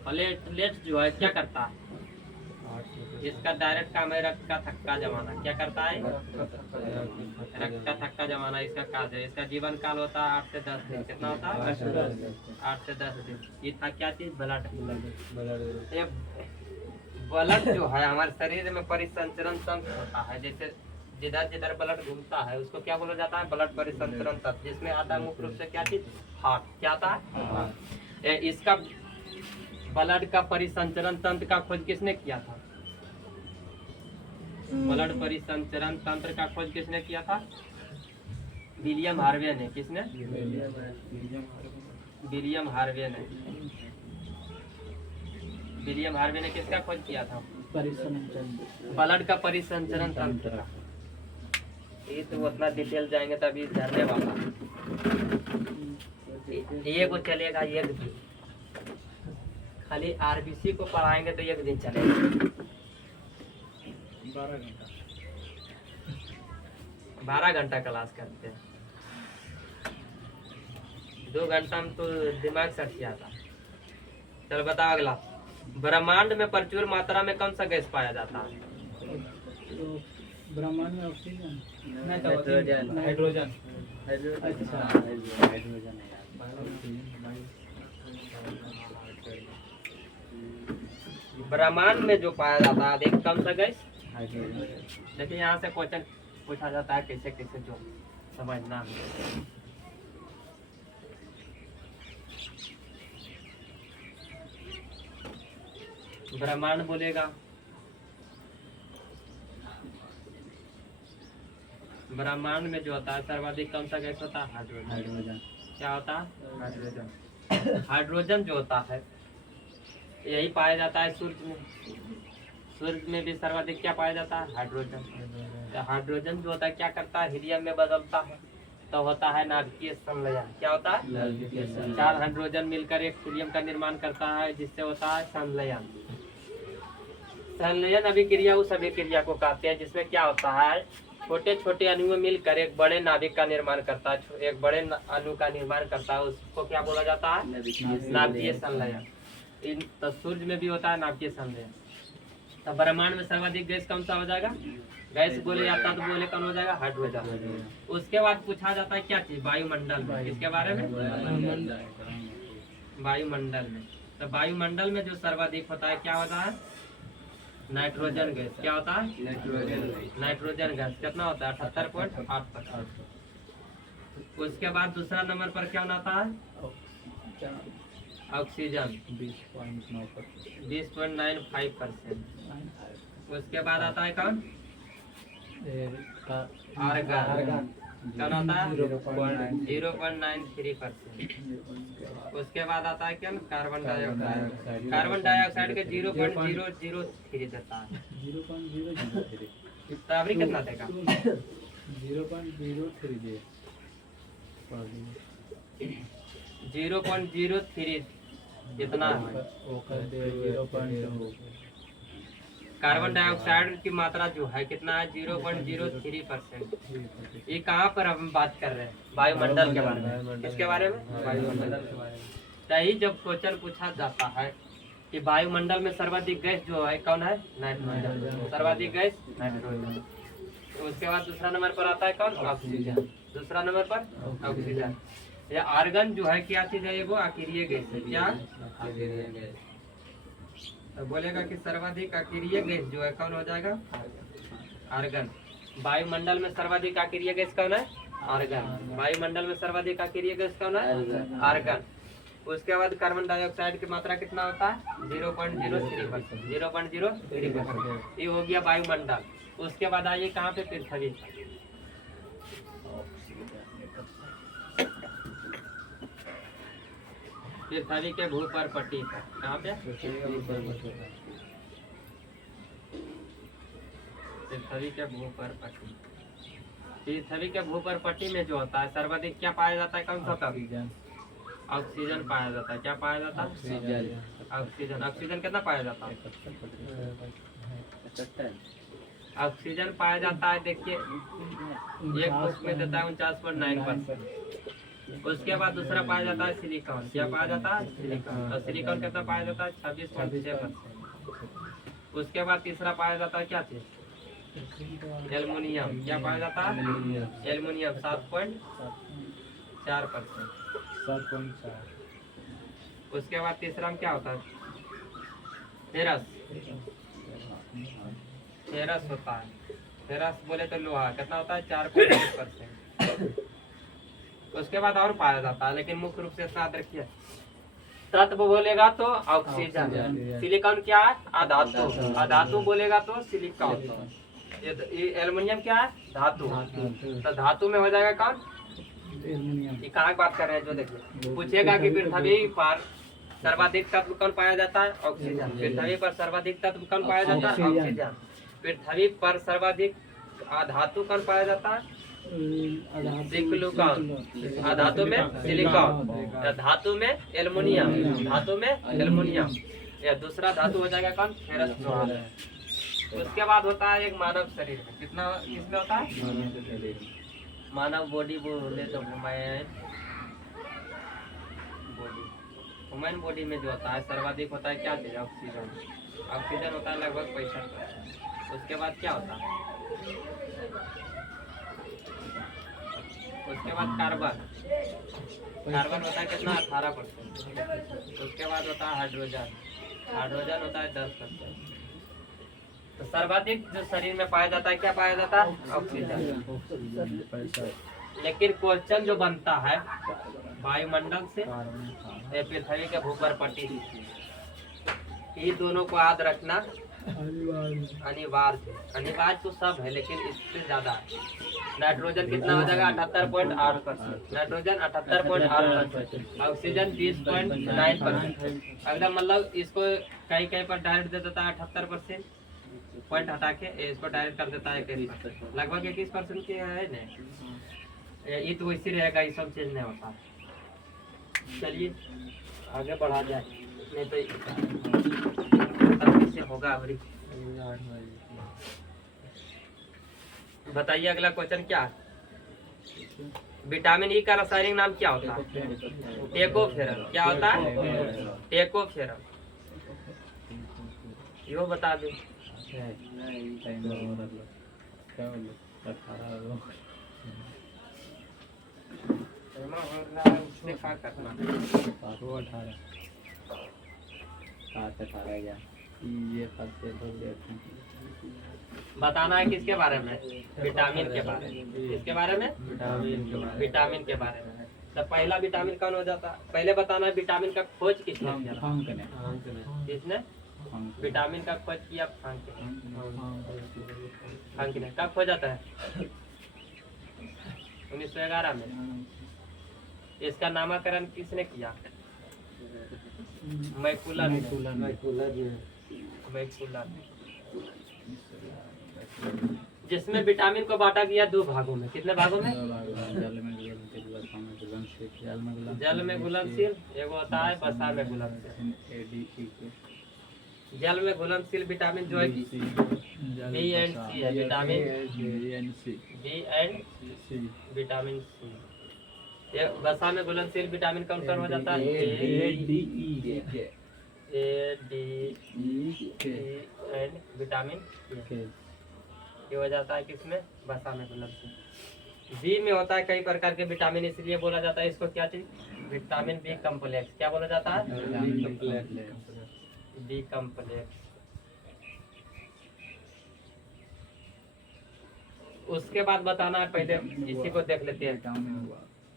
प्लेटलेट्स जो है क्या करता है, इसका डायरेक्ट काम है रक्त का थक्का जमाना। क्या करता है, रक्त का थक्का जमाना इसका काज है। इसका जीवन काल होता है 8 से 10 दिन। कितना होता है, 8 से 10 दिन। ये था क्या चीज, ब्लड। ये ब्लड जो है हमारे शरीर में परिसंचरण तंत्र होता है। जैसे जिधर जिधर ब्लड घूमता है उसको क्या बोला जाता है, ब्लड परिसंचरण तंत्र, जिसमें आता है मुख्य रूप से क्या चीज, हार्ट। क्या आता है, इसका ब्लड का परिसंचरण तंत्र का खोज किसने किया था, ब्लड परिसंचरण तंत्र का खोज किसने किया था, विलियम हार्वे ने। किसने, विलियम हार्वे ने। विलियम हार्वे ने किसका खोज किया था, ब्लड का परिसंचरण तंत्र का। ये तो उतना डिटेल जाएंगे तभी जानने वाला। ये को चलेगा एक दिन, खाली आरबीसी को पढ़ाएंगे तो एक दिन चलेगा। 12 घंटा क्लास करते हैं, 2 घंटा में तो दिमाग सट जाता। चलो बताओ अगला। ब्रह्मांड में प्रचुर मात्रा में कौन सा गैस पाया जाता है, ब्रह्मांड में ऑक्सीजन, हाइड्रोजन। ब्रह्मांड में जो पाया जाता है, देख कौन सा गैस। देखिए यहाँ से क्वेश्चन पूछा जाता है कैसे कैसे, जो समझना है। ब्रह्मांड बोलेगा, ब्रह्मांड में जो होता है सर्वाधिक कौन सा गैस होता है, हाइड्रोजन। क्या होता है, हाइड्रोजन। हाइड्रोजन जो होता है यही पाया जाता है सूर्य में। सूर्य में भी सर्वाधिक क्या पाया जाता है, हाइड्रोजन। तो हाइड्रोजन जो होता है क्या करता है, हीलियम में बदलता है, तो होता है नाभिकीय संलयन। क्या होता है, 4 हाइड्रोजन मिलकर एक हीलियम का निर्माण करता है, जिससे होता है संलयन। संलयन अभिक्रिया उस अभिक्रिया को कहते हैं जिसमें क्या होता है, छोटे छोटे अणु मिलकर एक बड़े नाभिक का निर्माण करता है, एक बड़े अणु का निर्माण करता है, उसको क्या बोला जाता है, नाभिकीय संलयन। तो सूर्य में भी होता है नाभिकीय संलयन। तो ब्रह्मांड में सर्वाधिक गैस कौन सा हो जाएगा, गैस बोले जाता तो बोले कौन हो जाएगा, हाइड्रोजन। उसके बाद पूछा जाता है क्या चीज, वायुमंडल में। किसके बारे में, वायुमंडल में। तो वायुमंडल में जो सर्वाधिक होता है क्या होता है, नाइट्रोजन गैस। क्या होता है, नाइट्रोजन गैस। कितना होता है, 78.8%। उसके बाद दूसरा नंबर पर क्या आता है, ऑक्सीजन 20.95%। उसके बाद आता है कौन, आर्गन। कौन आता है, 0.93%। उसके बाद आता है क्या, कार्बन डाइऑक्साइड। कार्बन डाइऑक्साइड के 0.003 देता है। 0.003 तो अभी कितना देगा, 0.03 0.03 इतना है। 0.2 कार्बन डाइऑक्साइड की मात्रा जो है कितना है, 0.03%। ये कहाँ पर हम बात कर रहे हैं, वायुमंडल के बारे में। किसके बारे में, वायुमंडल के बारे में। तभी जब क्वेश्चन पूछा जाता है कि वायुमंडल में सर्वाधिक गैस जो है कौन है, नाइट्रोजन। सर्वाधिक गैस नाइट्रोजन। उसके बाद दूसरा नंबर पर आता है कौन, ऑक्सीजन। दूसरा नंबर पर ऑक्सीजन। या आर्गन जो है क्या चीज है, ये वो अकीरिय गैस है। क्या, अकीरिय गैस। तो बोलेगा कि सर्वाधिक अकीरिय गैस जो है कौन हो जाएगा, आर्गन। वायुमंडल में सर्वाधिक अकीरिय गैस कौन है, आर्गन। वायुमंडल में सर्वाधिक अकीरिय गैस कौन है, आर्गन। उसके बाद कार्बन डाइऑक्साइड की मात्रा कितना होता है, 0.03%। 0.03%। ये हो गया वायुमंडल। उसके बाद आइए कहाँ पे, पृथ्वी। पृथ्वी के भूपर पट्टी पर, कहाँ पे, पृथ्वी के भूपर पट्टी। पृथ्वी के भूपर पट्टी में जो होता है सर्वाधिक क्या पाया जाता है, कौन सा, ऑक्सीजन पाया जाता है। क्या पाया जाता है, ऑक्सीजन। ऑक्सीजन कितना पाया जाता है, ऑक्सीजन पाया जाता है। देखिए एक बुक में देता है 49.9%, उसके बाद दूसरा पाया जाता है सिलिकॉन। क्या पाया जाता है? सिलिकॉन। और सिलिकॉन कितना पाया जाता है? 26.6%। उसके बाद तीसरा पाया जाता है क्या चीज? एल्युमिनियम। क्या पाया जाता है? एल्युमिनियम 7.4%। 7.4 उसके बाद तीसरा में क्या होता है? फेरस। फेरस होता है। फेरस बोले तो लोहा कितना होता है? 4.1%। उसके बाद और पाया जाता है, लेकिन मुख्य रूप से याद रखिए तत्व बोलेगा तो ऑक्सीजन। सिलिकॉन क्या है? अधातु। अधातु बोलेगा तो सिलिकॉन। ये एल्युमिनियम क्या है? धातु। तो धातु में हो जाएगा कौन? एल्युमिनियम। ये कहाँ की बात कर रहे हैं? जो देखिए पूछेगा कि पृथ्वी पर सर्वाधिक तत्व कौन पाया जाता है? ऑक्सीजन। पृथ्वी पर सर्वाधिक तत्व कौन पाया जाता है? ऑक्सीजन। पृथ्वी पर सर्वाधिक धातु कौन पाया जाता है? सिलिकॉन। धातु में सिलिकॉन, धातु में एल्युमिनियम, धातु में एल्युमिनियम। या दूसरा धातु हो जाएगा कौन? फेरस लोहा। उसके बाद होता है एक मानव शरीर में। कितना किसमें होता है? मानव बॉडी बोले तो ह्यूमन बॉडी। ह्यूमन बॉडी में जो होता है सर्वाधिक होता है क्या चीज? ऑक्सीजन। ऑक्सीजन होता है लगभग 65%। उसके बाद क्या होता है? उसके बाद कार्बन। कार्बन होता है कितना? 18%। उसके बाद होता है हाइड्रोजन। हाइड्रोजन होता है 10%। तो सर्वाधिक जो शरीर में पाया जाता है क्या पाया जाता है? ऑक्सीजन। लेकिन क्वेश्चन जो बनता है वायुमंडल से या पृथ्वी के भूपर पट्टी से, ये दोनों को याद रखना अनिवार्य। अनिवार्य तो सब है, लेकिन इससे ज्यादा है। नाइट्रोजन कितना हो जाएगा? 78.8%। नाइट्रोजन 78.8%। ऑक्सीजन 20.9%। अगर मतलब इसको कहीं कहीं पर डायरेक्ट दे देता है 78%, पॉइंट हटा के इसको डायरेक्ट कर देता है 21%। लगभग 21% के है ना। ये तो वैसे रहेगा, ये सब चेंज नहीं होता। चलिए आगे बढ़ा जाए, नहीं तो इससे होगा। बताइए अगला क्वेश्चन क्या है? विटामिन ई का रासायनिक नाम क्या होता है? टेकोफेरम। क्या होता है? टेकोफेरम। यो बता दे। उसने क्या करना? बताना है किसके बारे में? विटामिन के बारे में। किसके बारे में? विटामिन के बारे में। तो पहला विटामिन कौन हो जाता है? पहले बताना है विटामिन का खोज किसने किया? किसने विटामिन का खोज किया? फ्रांक ने। कब खोजा था? 1911 में। इसका नामकरण किसने किया? मैकुलर। जिसमें विटामिन को बांटा गया 2 भागों में। कितने भागों में? जल में घुलनशील, एक होता है वसा में घुलनशील। जल में घुलनशील विटामिन जो है बी एंड सी है। Vitamin B and vitamin C. वसा में घुलनशील विटामिन कौन कौन हो जाता है? ए डी एंड विटामिन ये हो जाता है किसमें? वसा में घुलनशील। बी में होता है कई प्रकार के विटामिन, इसलिए बोला जाता है इसको क्या चीज? Vitamin B complex. क्या बोला जाता है? B complex. उसके बाद बताना है, पहले इसी को देख लेते हैं।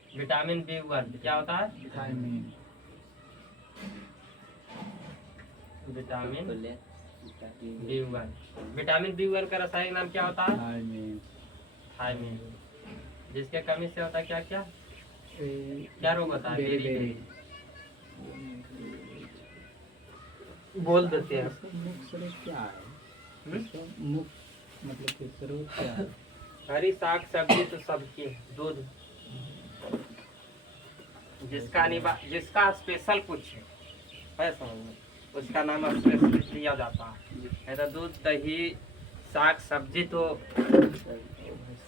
विटामिन B1 क्या होता है? Vitamin B1। विटामिन B1 का रासायनिक नाम क्या होता है? थायमीन। जिसके कमी से होता है क्या क्या क्या रोग होता है? बेरी। बोल देते हैं। क्या है? मतलब कि स्रोत क्या है? हरी साग सब्जी तो सबकी, दूध। जिसका स्पेशल कुछ है समझ में, उसका नाम स्पेशल लिया जाता है। तो दूध, दही, साग सब्जी तो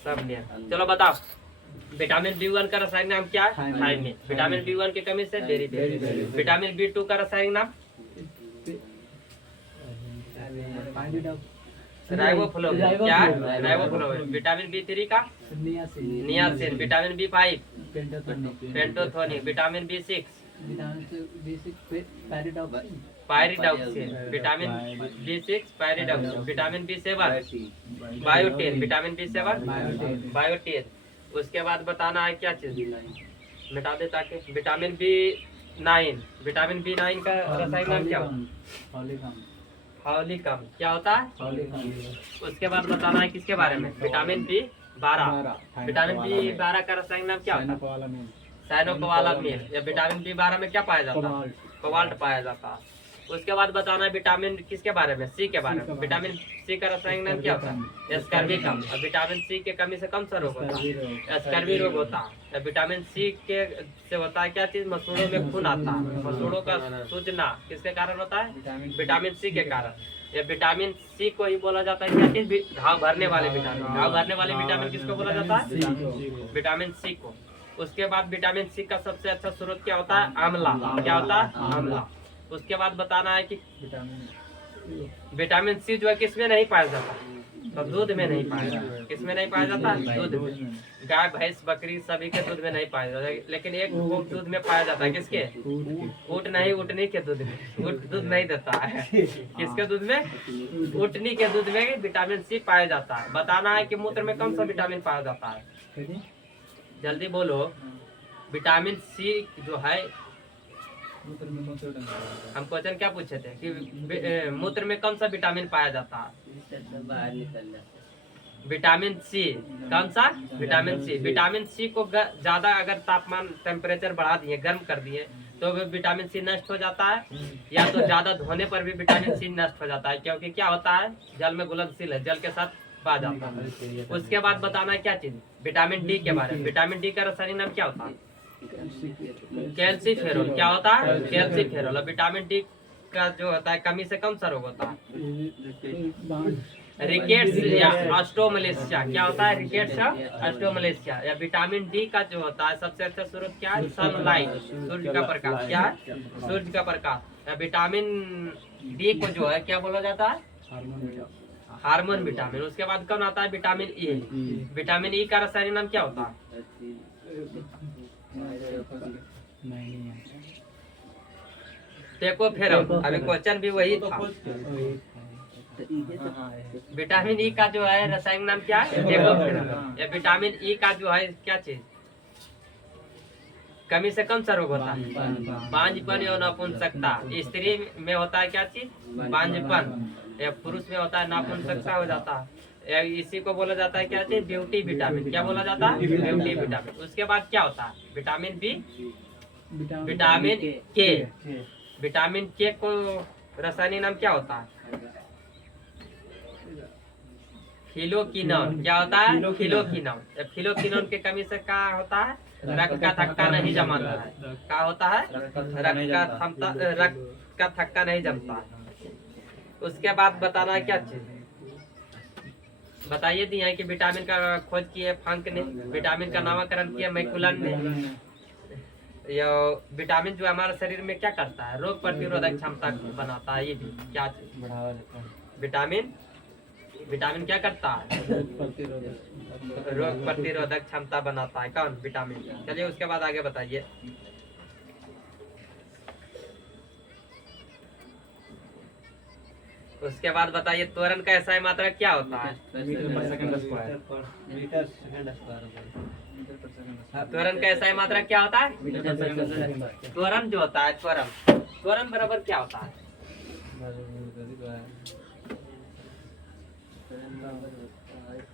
सब लिया। चलो बताओ विटामिन B1 का रासायनिक नाम क्या है? थायमिन। विटामिन B1 की कमी से बेरिबेरिन। विटामिन B2 का रासायनिक नाम राइबोफ्लाविन। क्या है? राइबोफ्लाविन। विटामिन B3 का niacin. Vitamin B5 pantothenic. Vitamin B6 pyridoxine. Vitamin B6 pyridoxine. Vitamin B7 biotin. Vitamin B7 biotin. उसके बाद बताना है क्या चीज, मिटा दे ताकि विटामिन B9। विटामिन B9 का रासायनिक नाम क्या होता है? हॉलिकम। क्या होता है? उसके बाद बताना है किसके बारे में? Vitamin B12। विटामिन B12 का रासायनिक नाम क्या होता है? साइनोकोबालामिन। या विटामिन B12 में क्या पाया जाता है? कोबाल्ट पाया जाता है। उसके बाद बताना है विटामिन किसके बारे में? सी के बारे में। विटामिन सी का रासायनिक नाम क्या होता है? स्कर्विकम। और विटामिन सी के कमी से कौन सा रोग होता है? स्कर्वी रोग होता है। विटामिन सी के से होता है क्या चीज? मसूड़ों में खून आता है। मसूड़ों का सूजना किसके कारण होता है? विटामिन सी के कारण। ये विटामिन सी को ही बोला जाता है क्या चीज? घाव भरने वाले विटामिन। घाव भरने वाले विटामिन किसको बोला जाता है? विटामिन सी को। उसके बाद विटामिन सी का सबसे अच्छा स्रोत क्या होता है? आंवला। क्या होता है? आंवला। उसके बाद बताना है कि विटामिन सी जो है किसमें नहीं पाया जाता? तो दूध में नहीं पाया जाता। किसमें नहीं पाया जाता? दूध में। गाय भैंस बकरी सभी के दूध में नहीं पाया जाता, लेकिन एक दूध में पाया जाता है। किसके? ऊँट नहीं, ऊँटनी के दूध में। ऊँट दूध नहीं देता है। किसके दूध में? ऊँटनी के दूध में विटामिन सी पाया जाता है। बताना है कि मूत्र में कौन सा विटामिन पाया जाता है? जल्दी बोलो। विटामिन सी जो है, हम क्वेश्चन क्या पूछे थे कि मूत्र में कौन सा विटामिन पाया जाता है? Vitamin C. कौन सा? Vitamin C. विटामिन सी को ज्यादा अगर तापमान टेम्परेचर बढ़ा दिए, गर्म कर दिए, तो विटामिन सी नष्ट हो जाता है। या तो ज्यादा धोने पर भी विटामिन सी नष्ट हो जाता है, क्योंकि क्या होता है? जल में घुलनशील है, जल के साथ पा जाता है। उसके बाद बताना है क्या चीज? विटामिन डी के बारे में। विटामिन डी का रासायनिक नाम क्या होता है? कैल्सीफेरोल। क्या होता है? कैल्सीफेरोल। और विटामिन डी का जो होता है कमी से कौन सा रोग होता है? रिकेट्स या ऑस्टियोमलेशिया। क्या होता है? रिकेट्स या ऑस्टियोमलेशिया। या विटामिन डी का जो होता है सबसे अच्छा स्रोत क्या है? सनलाइट, सूर्य का प्रकाश। क्या है? सूर्य का प्रकाश। या विटामिन डी को जो है क्या बोला जाता है? Hormone vitamin. उसके बाद कौन आता है? Vitamin E. विटामिन ई का रासायनिक नाम क्या होता है? देखो फिर अभी क्वेश्चन भी वही था। विटामिन ई का जो है रासायनिक नाम क्या है? देखो फिर ये विटामिन ई का जो है क्या चीज? कमी से कौन सा रोग होता है? बांझपन या नपुंसकता। स्त्री में होता है क्या चीज? बांझपन। या पुरुष में होता है नपुंसकता हो जाता है। इसी को बोला जाता है क्या चीज? Beauty vitamin. क्या बोला जाता है? Beauty vitamin. उसके बाद क्या होता है? विटामिन बी, विटामिन के। विटामिन के को रासायनिक नाम क्या होता है? फिलोक्विनोन। क्या होता है? फिलोक्विनोन। फिलोक्विनोन के कमी से क्या होता है? रक्त का थक्का नहीं जमाता है। क्या होता है? रक्त का थक्का नहीं जमता है। उसके बाद बताना है क्या चीज? बताइए दिया है कि विटामिन का खोज किए फ्रांक ने। विटामिन का नामकरण किया मैकुलन ने। या विटामिन जो हमारे शरीर में क्या करता है? रोग प्रतिरोधक क्षमता बनाता है। ये भी क्या चीज? बढ़ावा देता है। विटामिन क्या करता है? रोग प्रतिरोधक क्षमता बनाता है। कौन? विटामिन। चलिए उसके बाद आगे बताइए। उसके बाद बताइए त्वरण का एसआई मात्रा क्या होता है? त्वरण का एसआई मात्रा क्या होता है? त्वरण जो होता है, त्वरण बराबर क्या होता है?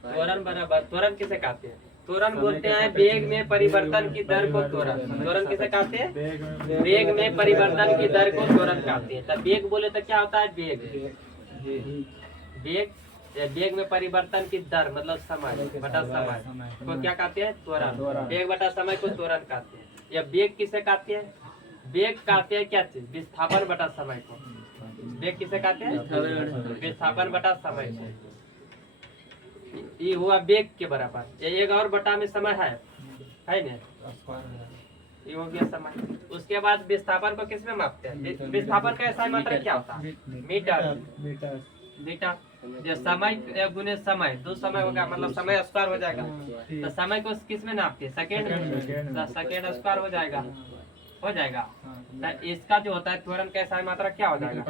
त्वरण बराबर, त्वरण किसे कहते हैं? त्वरण बोलते हैं वेग में परिवर्तन की दर को त्वरण। त्वरण किसे कहते हैं? वेग में परिवर्तन की दर को त्वरण कहते हैं। तब वेग बोले तो क्या होता है? वेग में परिवर्तन की दर मतलब समय बटा समय को क्या कहते हैं? त्वरण। वेग बटा समय को त्वरण कहते हैं। या वेग किसे कहते हैं? वेग कहते हैं क्या चीज? विस्थापन बटा समय को। वेग किसे कहते हैं? विस्थापन बटा समय को। ये हुआ वेग के बराबर। ये एक और बटा में समय है है ना, ये हो गया समय। उसके बाद विस्थापन को किसमें मापते हैं? विस्थापन का SI मात्रक क्या होता है? मीटर। मीटर ये समय गुने समय, दो समय होगा मतलब समय स्क्वायर हो जाएगा। तो समय को किस में नापते हैं? सेकेंड में। तो सेकेंड स्क्वायर हो जाएगा, हो जाएगा। तो इसका जो होता है त्वरण का SI मात्रक क्या हो जाएगा?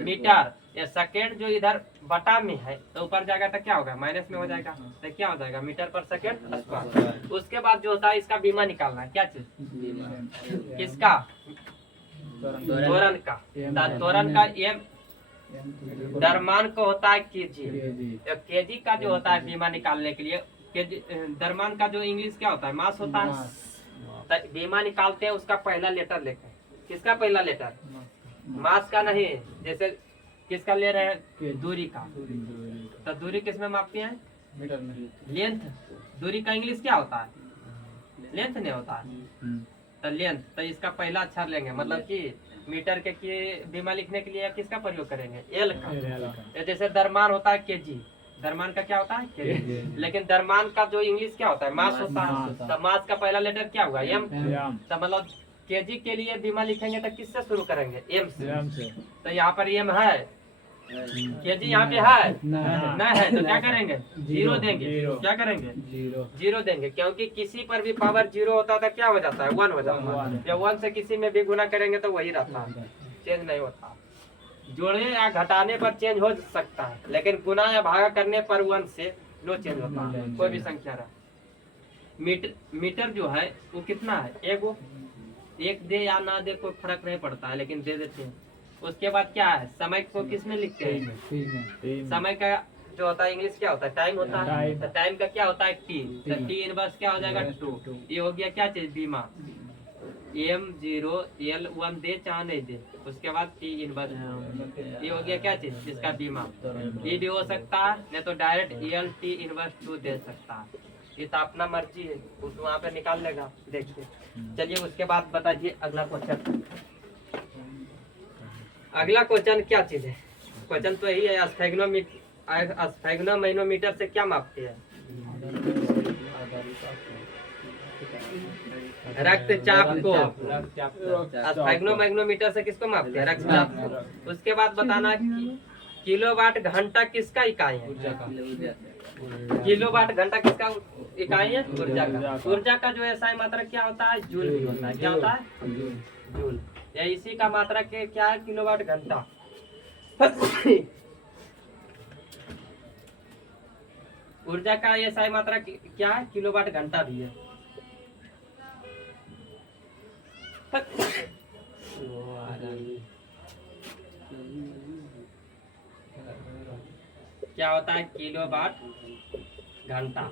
मीटर। ये सेकेंड जो इधर बटा में है तो ऊपर जाएगा तो क्या होगा? माइनस में हो जाएगा। तो क्या हो जाएगा? मीटर पर सेकेंड स्क्वायर। उसके बाद जो होता है इसका बीमा निकालना है। क्या चीज? किसका? त्वरण का। तो त्वरण का एम द्रव्यमान को होता है केजी। केजी का जो होता है बीमा निकालने के लिए, द्रव्यमान का जो इंग्लिश क्या होता है? मास होता है। तो बीमा निकालते हैं उसका पहला लेटर लेकर। किसका पहला लेटर? मास का नहीं, जैसे किसका ले रहे हैं? दूरी का। तो दूरी किसमें मापते हैं? मीटर में। लेंथ। दूरी का इंग्लिश क्या होता है? लेंथ नहीं होता है। तो लेंथ, तो इसका पहला अक्षर लेंगे, मतलब कि मीटर के बीमा लिखने के लिए किसका प्रयोग करेंगे? एल का। जैसे द्रव्यमान होता है केजी, द्रव्यमान का क्या होता है? केजी। लेकिन द्रव्यमान का जो इंग्लिश क्या होता है? मास होता है। तो मास का पहला लेटर क्या होगा? एम। तो मतलब केजी के लिए बीमा लिखेंगे तो किससे शुरू करेंगे? एम से। तो यहाँ पर एम है, केजी यहाँ पे है नहीं है, तो क्या करेंगे? जीरो देंगे। क्या करेंगे? जीरो देंगे, क्योंकि किसी पर भी पावर जीरो होता था क्या हो जाता है? 1 हो जाता है। जब 1 से किसी में भी गुना करेंगे तो वही रहता है, चेंज नहीं होता। जोड़ने या घटाने पर चेंज हो सकता है, लेकिन गुना या भागा करने पर 1 से नो चेंज होता है, कोई भी संख्या रहा। मीटर जो है वो कितना है? एगो। एक दे या ना दे कोई फर्क नहीं पड़ता है, लेकिन दे देते हैं। उसके बाद क्या है? समय को किस में लिखते हैं? समय का जो होता है इंग्लिश क्या होता है? टाइम होता है। तो टाइम का क्या होता है? टी। तो टी इनवर्स क्या हो जाएगा? 2। ये हो गया क्या चीज? बीमा। M0 L1 दे चाहे नहीं दे, उसके बाद टी इनवर्स, ये हो गया क्या चीज? इसका बीमा। ये भी हो सकता है, नहीं तो डायरेक्ट EL T इनवर्स 2 दे सकता है। ये तो अपना मर्जी है, उस वहाँ पे निकाल लेगा। देखिए, चलिए उसके बाद बताइए अगला क्वेश्चन। अगला क्वेश्चन क्या चीज है? क्वेश्चन तो यही है, स्फेग्नोमीटर से क्या मापते हैं? रक्तचाप को। स्फेग्नोमीटर से किसको मापते हैं? रक्तचाप को। उसके बाद बताना किलोवाट घंटा किसका इकाई है? किलोवाट घंटा किसका इकाई है? ऊर्जा का। ऊर्जा का जो SI मात्रक क्या होता है? जूल भी होता है। क्या होता है? जूल। या इसी का मात्रक क्या है? किलोवाट घंटा। ऊर्जा का SI मात्रक क्या है? किलोवाट घंटा भी है। क्या होता है? किलोवाट घंटा।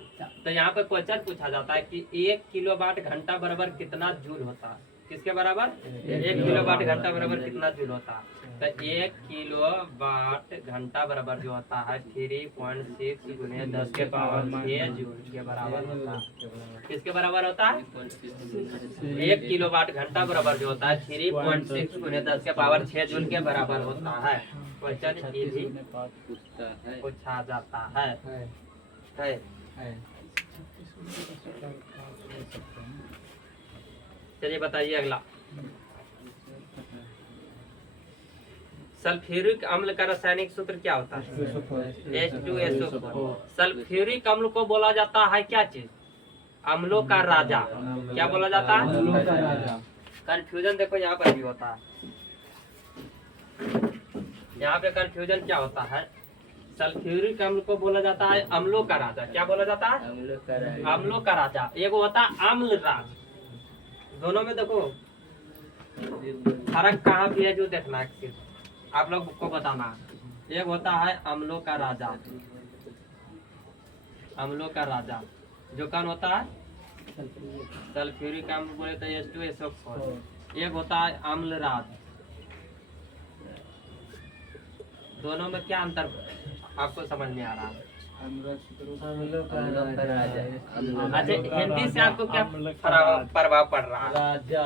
तो यहाँ पे क्वेश्चन पूछा जाता है कि 1 किलोवाट घंटा बराबर कितना जूल होता है? किसके बराबर? 1 किलोवाट घंटा बराबर कितना जूल होता है? तो 1 किलोवाट घंटा बराबर जो होता है 3.6 गुने 10 के पावर 6 जूल के बराबर होता है। किसके बराबर होता है? 1 किलोवाट घंटा बराबर जो होता है 3.6 गुने 10 के पावर 6 जूल के बराबर होता है। क्वेश्चन ये भी पूछा जाता है। चलिए बताइए अगला। सल्फ्यूरिक अम्ल का रासायनिक सूत्र क्या होता है? H2SO4। सल्फ्यूरिक अम्ल को बोला जाता है क्या चीज? अम्लों का राजा। क्या बोला जाता है? अम्लों का राजा। कंफ्यूजन देखो यहाँ पर भी होता है। यहाँ पे कंफ्यूजन क्या होता है? सल्फ्यूरिक अम्ल को बोला जाता है अम्लों का राजा। क्या बोला जाता है? अम्लों का राजा। एक होता है अम्ल राज। दोनों में देखो फर्क कहाँ भी है जो देखना है, आप लोग को बताना। एक होता है अम्लों का राजा, अम्लों का राजा जो कौन होता है? सल्फ्यूरिक अम्ल बोले तो H2SO4। एक होता है अम्ल राज। दोनों में क्या अंतर आपको समझ में आ रहा है? अच्छा, हिंदी से आपको क्या प्रभाव पड़ रहा है? राजा।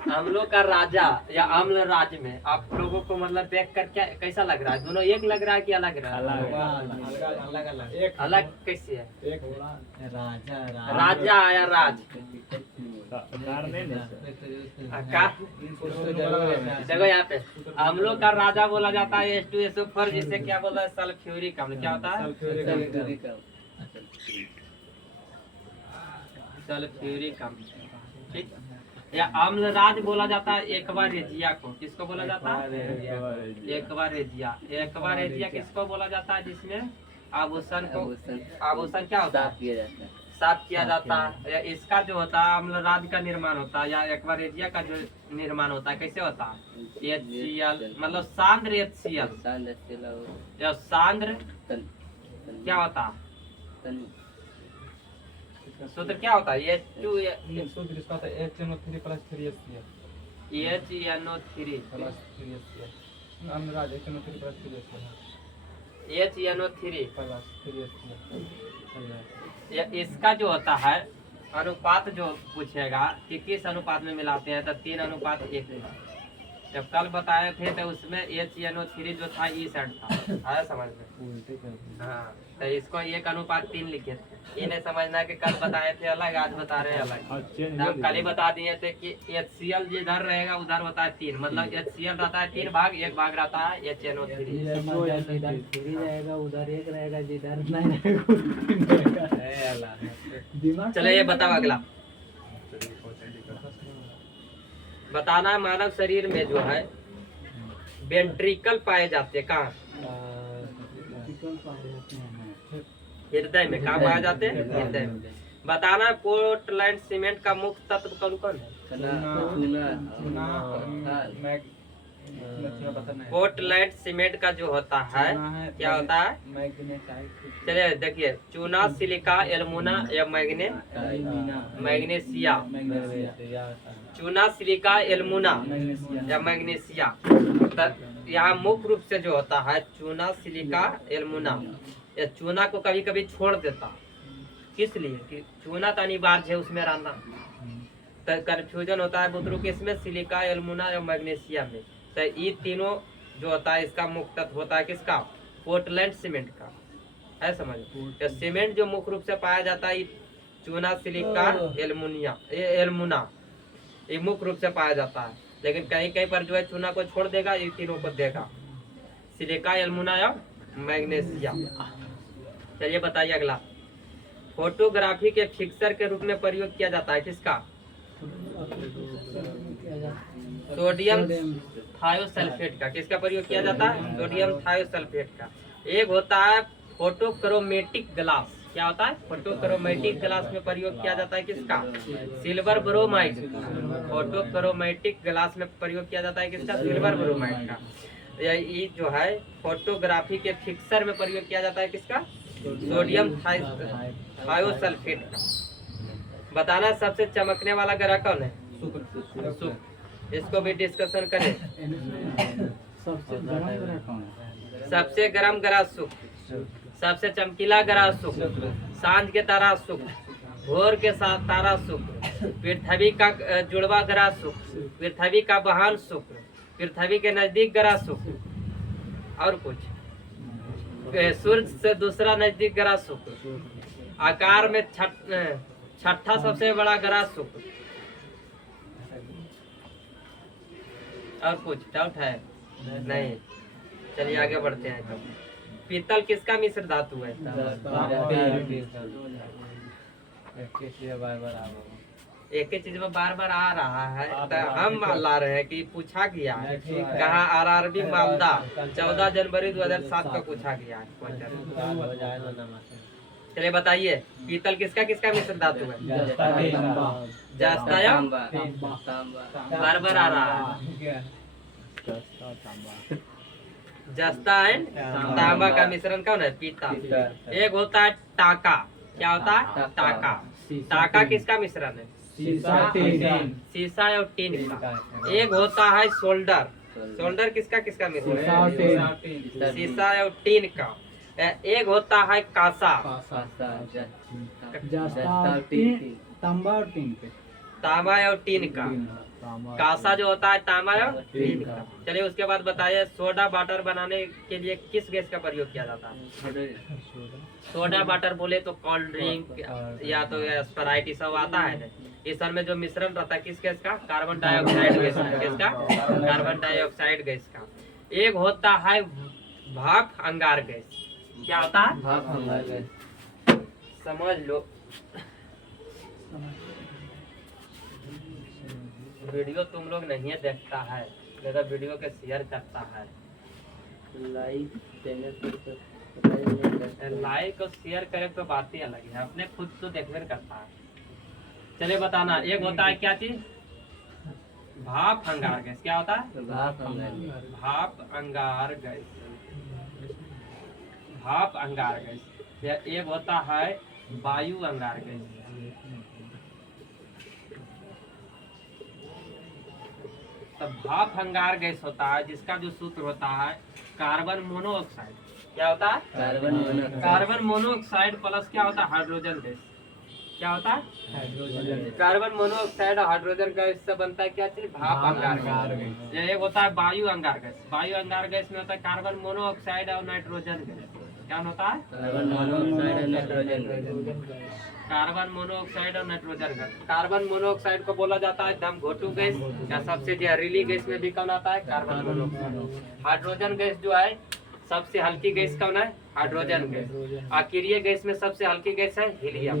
अम्लों का राजा या अम्ल राज में आप लोगों को मतलब देख कर क्या कैसा लग रहा है? दोनों एक लग रहा है कि अलग रहा है? अलग अलग एक अलग कैसे है? एक राजा राजा या राज का देखो यहाँ पे अम्लों का राजा बोला जाता है H2SO4 जिसे क्या बोलता है? सल्फ्यूरिक अम्ल। क्या होता है? सल्फ्यूरिक अम्ल। ठीक। या अम्लराज बोला जाता है एक्वारेजिया को। किसको बोला जाता है? एक्वारेजिया। एक्वारेजिया किसको बोला जाता है? जिसमें आभूषण को आभूषण क्या होता है? साफ किया जाता है। या इसका जो होता है अम्लराज का निर्माण होता है या एक्वारेजिया का जो निर्माण होता है कैसे होता है? HCl मतलब सांद्र HCl या सांद्र क्या होता है? सूत्र क्या होता है? H2 सूत्र इसका होता है HNO3 + 3HCl HNO3 + 3HCl Amalraj HNO3 + 3HCl HNO3 + 3HCl या इसका जो होता है अनुपात जो पूछेगा कि किस अनुपात में मिलाते हैं तो 3:1। जब कल बताए थे तो उसमें HNO3 जो था ई साइड था। आया समझ में? हाँ तो इसको 1:3 लिखे थे। ये नहीं समझना कि कल बताए थे अलग आज बता रहे हैं अलग। तो हम कल ही बता दिए थे कि HCl जिधर रहेगा उधर होता है 3 मतलब HCl रहता है 3 भाग, 1 भाग रहता है HNO3। जिधर फ्री रहेगा उधर एक रहेगा, जिधर नहीं रहेगा दिमाग। चलो ये बताओ अगला। बताना मानव शरीर में जो है वेंट्रिकल पाए जाते हैं कहाँ? हृदय में। कहाँ पाए जाते हैं? हृदय में। बताना पोर्टलैंड सीमेंट का मुख्य तत्व कौन कौन है? पोर्टलैंड सीमेंट का जो होता है क्या होता है? चलिए देखिए चूना, सिलिका, एल्युमिना या मैग्नीशिया। चूना, सिलिका, एल्युमिना या मैग्नीशिया। यहाँ मुख्य रूप से जो होता है चूना, सिलिका, एल्युमिना। या चूना को कभी कभी छोड़ देता किस लिए कि चूना तो अनिवार्य है उसमें रहना। तो कंफ्यूजन होता है बुतरू किसमें? सिलिका, एल्युमिना या मैग्नीशिया में। तो ये तीनों जो होता है इसका मुख्य तत्व होता है किसका? पोर्टलैंड सीमेंट का। है समझ? तो सीमेंट जो मुख्य रूप से पाया जाता है चूना, सिलिका, एल्युमिना ये मुख्य रूप से पाया जाता है। लेकिन कहीं कहीं पर जो है चूना को छोड़ देगा, ये तीनों को देगा, सिलिका, एल्युमिना या मैग्नीशिया। चलिए बताइए अगला। फोटोग्राफी के फिक्सर के रूप में प्रयोग किया जाता है किसका? सोडियम थायोसल्फेट का। किसका प्रयोग किया जाता है? सोडियम थायोसल्फेट का। एक होता है फोटोक्रोमेटिक ग्लास। क्या होता है? फोटोक्रोमेटिक ग्लास में प्रयोग किया जाता है किसका? Silver bromide. फोटोक्रोमेटिक ग्लास में प्रयोग किया जाता है किसका? सिल्वर ब्रोमाइड का। ये जो है फोटोग्राफी के फिक्सर में प्रयोग किया जाता है किसका? सोडियम थायोसल्फेट का। बताना सबसे चमकने वाला ग्रह कौन है? शुक्र। इसको भी डिस्कशन करें। सबसे गर्म ग्रह शुक्र, सबसे चमकीला ग्रह शुक्र, सांझ के तारा शुक्र, भोर के साथ तारा शुक्र, पृथ्वी का जुड़वा ग्रह शुक्र, पृथ्वी का वाहन शुक्र, पृथ्वी के नजदीक ग्रह शुक्र और कुछ, सूर्य से दूसरा नजदीक ग्रह शुक्र, आकार में छठा सबसे बड़ा ग्रह शुक्र और कुछ डाउट है? नहीं। चलिए आगे बढ़ते हैं। तो पीतल किसका मिश्र धातु है? एक ही चीज में बार बार आ रहा है तो हम ला रहे हैं कि पूछा गया कहाँ? RRB मालदा 14 जनवरी 2007 को पूछा गया क्वेश्चन। चलिए बताइए पीतल किसका किसका मिश्र धातु है? जस्ता या बार बार आ रहा है। जस्ता एंड तांबा का मिश्रण कौन है? पीतल। एक होता है टाका। क्या होता है? टाका। टाका किसका मिश्रण है? शीशा और टीन का। एक होता है सोल्डर। सोल्डर किसका किसका मिश्रण है? शीशा और टीन का। एक होता है कासा। तांबा और टीन का। कांसा जो होता है तांबा और टीन का। चलिए उसके बाद बताइए सोडा वाटर बनाने के लिए किस गैस का प्रयोग किया जाता है? सोडा वाटर बोले तो कोल्ड ड्रिंक या तो स्प्राइट ये सब आता है ना, इस सब में जो मिश्रण रहता है किस गैस का? कार्बन डाइऑक्साइड गैस का। किसका? कार्बन डाइऑक्साइड गैस का। एक होता है भाप अंगार गैस। क्या होता है? भाप अंगार गैस। समझ लो। वीडियो तुम लोग नहीं देखता है, मेरा वीडियो के शेयर करता है। लाइक चैनल पर सब्सक्राइब नहीं करता। लाइक और शेयर करे तो बात ही अलग है, अपने खुद तो देखने करता है। चलिए बताना, एक होता है क्या चीज? भाप अंगार गैस। क्या होता है? भाप अंगार गैस। भाप अंगार गैस। भाप अंगार गैस। या एक होता है वायु अंगार गैस। तो भाप अंगार गैस होता है जिसका जो सूत्र होता है कार्बन मोनोऑक्साइड। क्या होता है? Carbon monoxide. Carbon monoxide plus क्या होता है? Hydrogen gas. क्या होता है? हाइड्रोजन। कार्बन मोनोऑक्साइड और हाइड्रोजन गैस से बनता है क्या चीज? भाप अंगार गैस। ये एक होता है वायु अंगार गैस। वायु अंगार गैस में होता है कार्बन मोनोऑक्साइड और नाइट्रोजन गैस। क्या होता है? कार्बन मोनोऑक्साइड और नाइट्रोजन गैस। कार्बन मोनोऑक्साइड और नाइट्रोजन गैस। कार्बन मोनोऑक्साइड को बोला जाता है दम घोटू गैस या सबसे जहरीली गैस में भी कौन आता है? Carbon monoxide. हाइड्रोजन गैस जो है सबसे हल्की गैस कौन है? Hydrogen gas. अकीरिय गैस में सबसे हल्की गैस है हीलियम।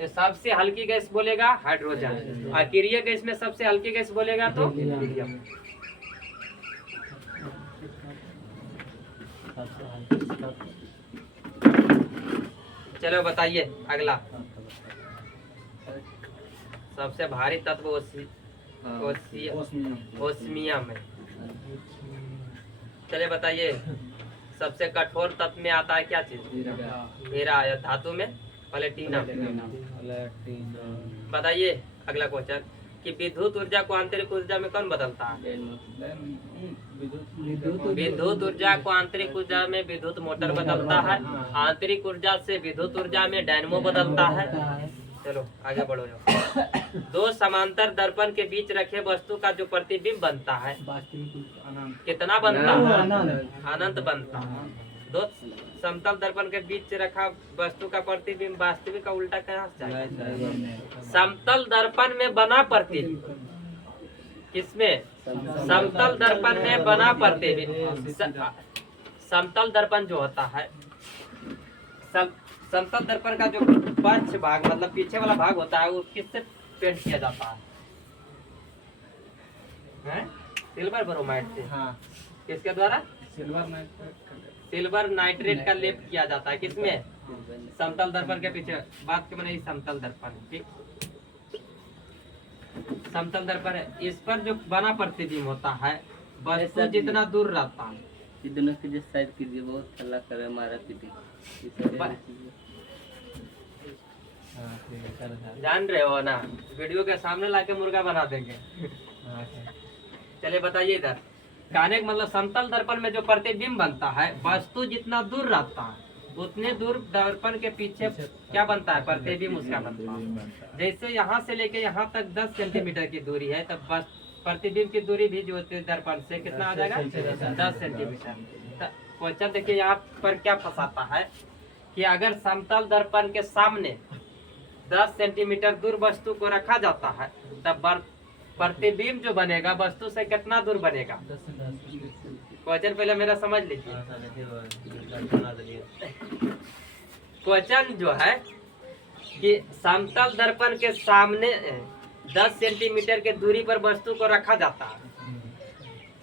ये सबसे हल्की गैस बोलेगा हाइड्रोजन, अकीरिय गैस में सबसे हल्की गैस बोलेगा तो हीलियम। चलो बताइए अगला। सबसे भारी तत्व ओस्मियम है। चलिए बताइए सबसे कठोर तत्व में आता है क्या चीज? हीरा। या धातु में प्लेटिनम। बताइए अगला क्वेश्चन कि विद्युत ऊर्जा को आंतरिक ऊर्जा में कौन बदलता है? विद्युत ऊर्जा को आंतरिक ऊर्जा में विद्युत मोटर बदलता है, आंतरिक ऊर्जा से विद्युत ऊर्जा में डायनमो बदलता है। चलो आगे बढ़ो। दो समांतर दर्पण के बीच रखे वस्तु का जो प्रतिबिंब बनता है कितना बनता है? अनंत बनता है। दो समतल दर्पण के बीच रखा वस्तु का प्रतिबिंब वास्तविक का उल्टा कहाँ से जाएगा? समतल दर्पण में बना प्रतिबिंब। किसमें? समतल दर्पण में बना प्रतिबिंब। समतल दर्पण जो होता है, समतल दर्पण का जो पक्ष भाग मतलब पीछे वाला भाग होता है वो किससे पेंट किया जाता है? सिल्वर ब्रोमाइड से। हाँ। किसके द्वारा? सिल्वर नाइट्रेट का लेप किया जाता है। किसमें? समतल दर्पण के पीछे। बात के मैंने समतल दर्पण, ठीक, समतल दर्पण है। इस पर जो बना प्रतिबिंब होता है वस्तु जितना दूर रहता है। दोनों की जो साइड कीजिए बहुत हल्ला कर रहा है हमारा पीटी। जान रहे हो ना, वीडियो के सामने लाके मुर्गा बना देंगे। चलिए बताइए इधर कहने का मतलब समतल दर्पण में जो प्रतिबिंब बनता है वस्तु जितना दूर रहता है उतने दूर दर्पण के पीछे क्या बनता है? प्रतिबिंब उसका बनता है। जैसे यहाँ से लेके यहाँ तक 10 सेंटीमीटर की दूरी है तब बस प्रतिबिंब की दूरी भी जो होती है दर्पण से कितना आ जाएगा? 10 सेंटीमीटर। क्वेश्चन देखिए यहाँ पर क्या फंसाता है कि अगर समतल दर्पण के सामने 10 सेंटीमीटर दूर वस्तु को रखा जाता है तब प्रतिबिंब जो बनेगा वस्तु से कितना दूर बनेगा? क्वेश्चन पहले मेरा समझ लीजिए। क्वेश्चन जो है कि समतल दर्पण के सामने 10 सेंटीमीटर के दूरी पर वस्तु को रखा जाता है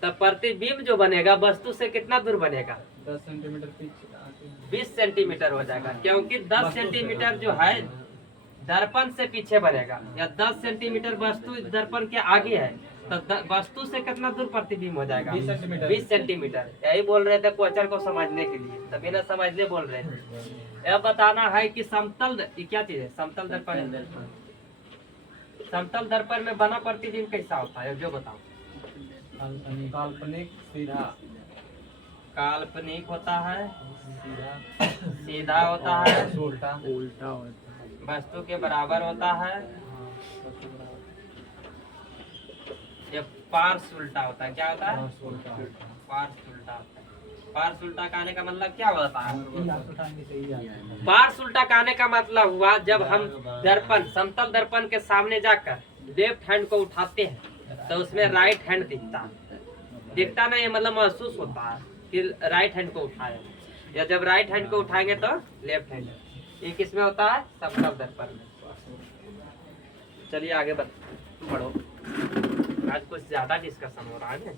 तब प्रतिबिंब जो बनेगा वस्तु से कितना दूर बनेगा? 10 सेंटीमीटर पीछे 20 सेंटीमीटर हो जाएगा, क्योंकि 10 सेंटीमीटर जो है दर्पण से पीछे बनेगा या 10 सेंटीमीटर वस्तु दर्पण के आगे है तो वस्तु से कितना दूर प्रतिबिंब हो जाएगा? 20 सेंटीमीटर। 20 सेंटीमीटर। यही बोल रहे थे क्वेश्चन को समझने के लिए, तभी ना समझने बोल रहे थे। यह बताना है कि समतल क्या चीज है? समतल दर्पण। समतल दर्पण में बना प्रतिबिंब कैसा होता है जो बताओ? काल्पनिक सीधा। काल्पनिक होता है, सीधा होता है, उल्टा होता है। वस्तु के बराबर होता है, पार्श्व उल्टा होता है। क्या होता है? पार्श्व उल्टा होता है। पार्श्व उल्टा कहने का मतलब क्या होता है? पार्श्व उल्टा कहने का मतलब हुआ जब हम दर्पण, समतल दर्पण के सामने जाकर लेफ्ट हैंड को उठाते हैं तो उसमें राइट हैंड दिखता नहीं है, मतलब महसूस होता है कि राइट हैंड को उठाए, या जब राइट हैंड को उठाएंगे तो लेफ्ट हैंड। ये किस में होता है? समतल दर्पण में। चलिए आगे बढ़ो। आज कुछ ज्यादा डिस्कशन हो रहा है ना।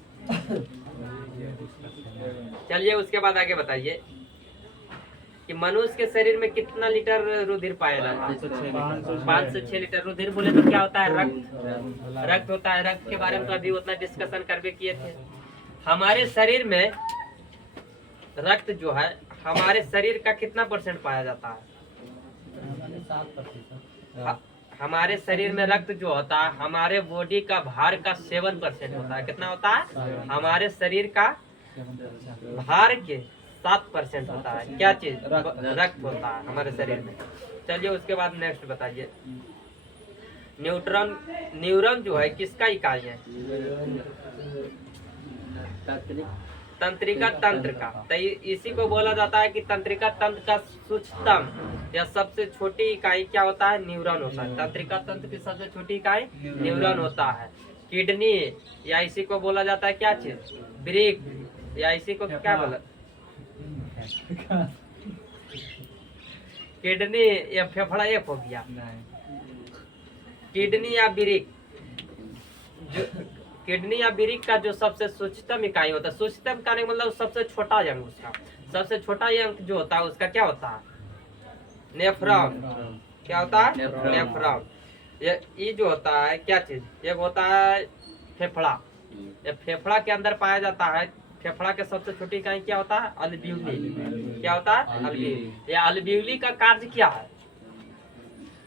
चलिए उसके बाद आगे बताइए कि मनुष्य के शरीर में कितना लीटर रुधिर पाया जाता है? 5 से 6 लीटर। रुधिर बोले तो क्या होता है? रक्त होता है। रक्त के बारे में तो अभी उतना डिस्कशन करके किए थे। हमारे शरीर में रक्त जो है, हमारे शरीर का कितना % पाया जाता है? 7%। हमारे शरीर में रक्त जो होता है हमारे बॉडी का भार का 7% होता है। कितना होता है? हमारे शरीर का भार के 7% होता है। क्या चीज? रक्त होता है हमारे शरीर में। चलिए उसके बाद नेक्स्ट बताइए। न्यूरॉन जो है किसका इकाई है? तंत्रिका तंत्र का। तो इसी को बोला जाता है कि तंत्रिका तंत्र का सूक्ष्मतम या सबसे छोटी इकाई क्या होता है? न्यूरॉन होता है। तंत्रिका तंत्र की सबसे छोटी इकाई न्यूरॉन होता है। किडनी या इसी को बोला जाता है क्या चीज? ब्रेक या इसी को क्या बोला? किडनी या फेफड़ा एक हो गया। किडनी या ब्रेक, किडनी या ब्रेक का जो सबसे सूक्ष्मतम इकाई होता है, सूक्ष्मतम का मतलब सबसे छोटा अंग, उसका सबसे छोटा अंग जो होता है उसका क्या होता है? नेफ्रॉन। क्या होता है? नेफ्रॉन। ये जो होता है क्या चीज? ये होता है फेफड़ा। ये फेफड़ा के अंदर पाया जाता है। फेफड़ा के सबसे छोटी इकाई क्या होता है? अल्वेओली। क्या होता है? अल्वेओली। ये अल्वेओली का कार्य क्या है?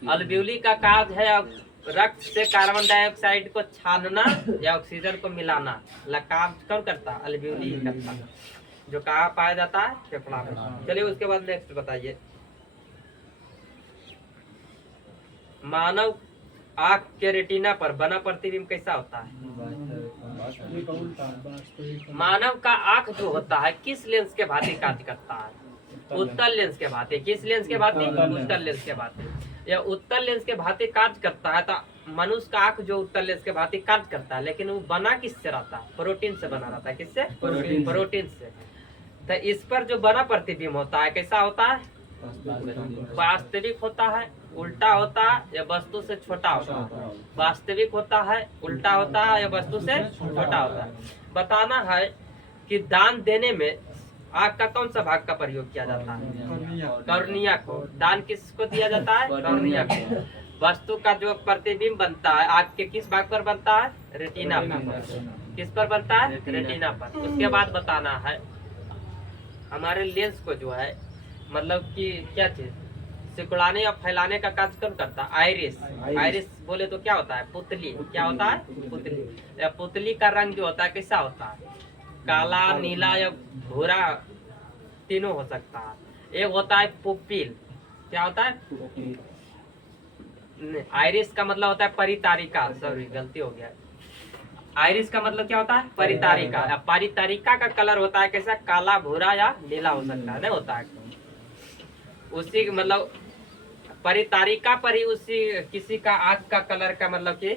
अल्वेओली का कार्य है रक्त से कार्बन डाइऑक्साइड को छानना या ऑक्सीजन को मिलाना। काम कौन करता है? अल्वेओली करता है, जो कहाँ पाया जाता है? फेफड़ा में। चलिए उसके बाद नेक्स्ट बताइए। मानव आँख के रेटिना पर बना प्रतिबिंब कैसा होता है? मानव का आँख जो होता है किस लेंस के भांति कार्य करता है? उत्तल लेंस के भांति। किस लेंस के भांति? उत्तल लेंस के भांति। यह उत्तल लेंस के भांति कार्य करता है। तो मनुष्य का आँख जो उत्तल लेंस के भांति कार्य करता है, लेकिन वो बना किससे रहता है? प्रोटीन से बना रहता है। किससे? प्रोटीन से। तो इस पर जो बना प्रतिबिंब होता है कैसा होता है? वास्तविक होता है, उल्टा होता है, या वस्तु से छोटा होता है? वास्तविक होता है, उल्टा होता है, या वस्तु से छोटा होता है? बताना है कि दान देने में आँख का कौन सा भाग का प्रयोग किया जाता है? कॉर्निया को। दान किसको दिया जाता है? कॉर्निया को। वस्तु का जो प्रतिबिंब बनता है आँख के किस भाग पर बनता है? रेटिना पर। किस पर बनता है? रेटिना पर। उसके बाद बताना है हमारे लेंस को जो है मतलब कि क्या चीज सिकुड़ाने या फैलाने का कार्य कौन करता है? आइरिस। आइरिस बोले तो क्या होता है? पुतली। क्या होता है? पुतली। या पुतली का रंग जो होता है कैसा होता है? काला, नीला या भूरा, तीनों हो सकता है। एक होता है पुपिल। क्या होता है? आइरिस का मतलब होता है परितारिका। सॉरी गलती हो गया। आइरिस का मतलब क्या होता है? परितारिका। परितारिका का कलर होता है कैसा? काला, भूरा या नीला हो सकता है। नहीं होता है उसी मतलब परितारिका पर ही उसी किसी का आँख का कलर का मतलब कि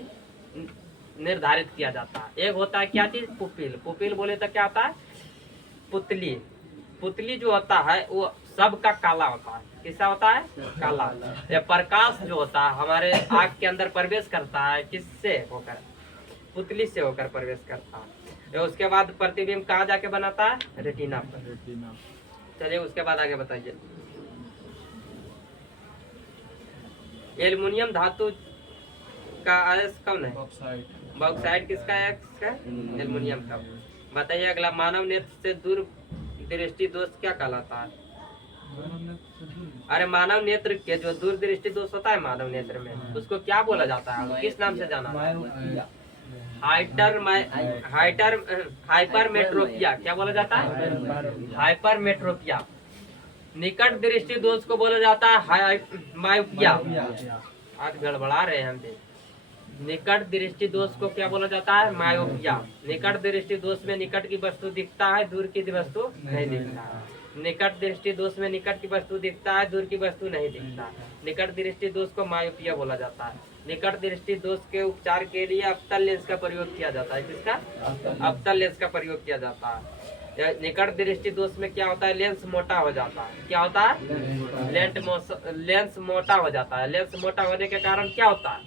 निर्धारित किया जाता है। एक होता है क्या चीज? पुपिल। पुपिल बोले तो क्या होता है? पुतली। पुतली जो होता है वो सबका काला होता है। कैसा होता है? काला। ये प्रकाश जो होता है हमारे आँख के अंदर प्रवेश करता है किससे होकर? पुतली से होकर प्रवेश करता है। उसके बाद प्रतिबिंब कहाँ जाके बनाता है? रेटिना पर। चलिए उसके बाद आगे बताइए। एल्युमिनियम धातु का अयस्क कौन है? बॉक्साइड। किसका अयस्क है? एल्युमिनियम का। बताइए अगला। मानव नेत्र से दूर दृष्टि दोष क्या कहलाता है? अरे मानव नेत्र के जो दूर दृष्टि दोष होता है मानव नेत्र में, उसको क्या बोला जाता है? किस नाम से जाना? हाइपरमेट्रोपिया। क्या बोला जाता है? हाइपरमेट्रोपिया। निकट दृष्टि दोष को बोला जाता है मायोपिया। आज गड़बड़ा रहे हैं हम भी। निकट दृष्टि दोष को क्या बोला जाता है? मायोपिया। निकट दृष्टि दोष में निकट की वस्तु दिखता है, दूर की वस्तु नहीं दिखता। निकट दृष्टि दोष में निकट की वस्तु दिखता है, दूर की वस्तु नहीं दिखता। निकट दृष्टि दोष को मायोपिया बोला जाता है। निकट दृष्टि दोष के उपचार के लिए अवतल लेंस का प्रयोग किया जाता है। किसका? अवतल लेंस का प्रयोग किया जाता है। निकट दृष्टि दोष में क्या होता है? लेंस मोटा हो जाता है। क्या होता है? लेंस मोटा हो जाता है। लेंस मोटा होने के कारण क्या होता है?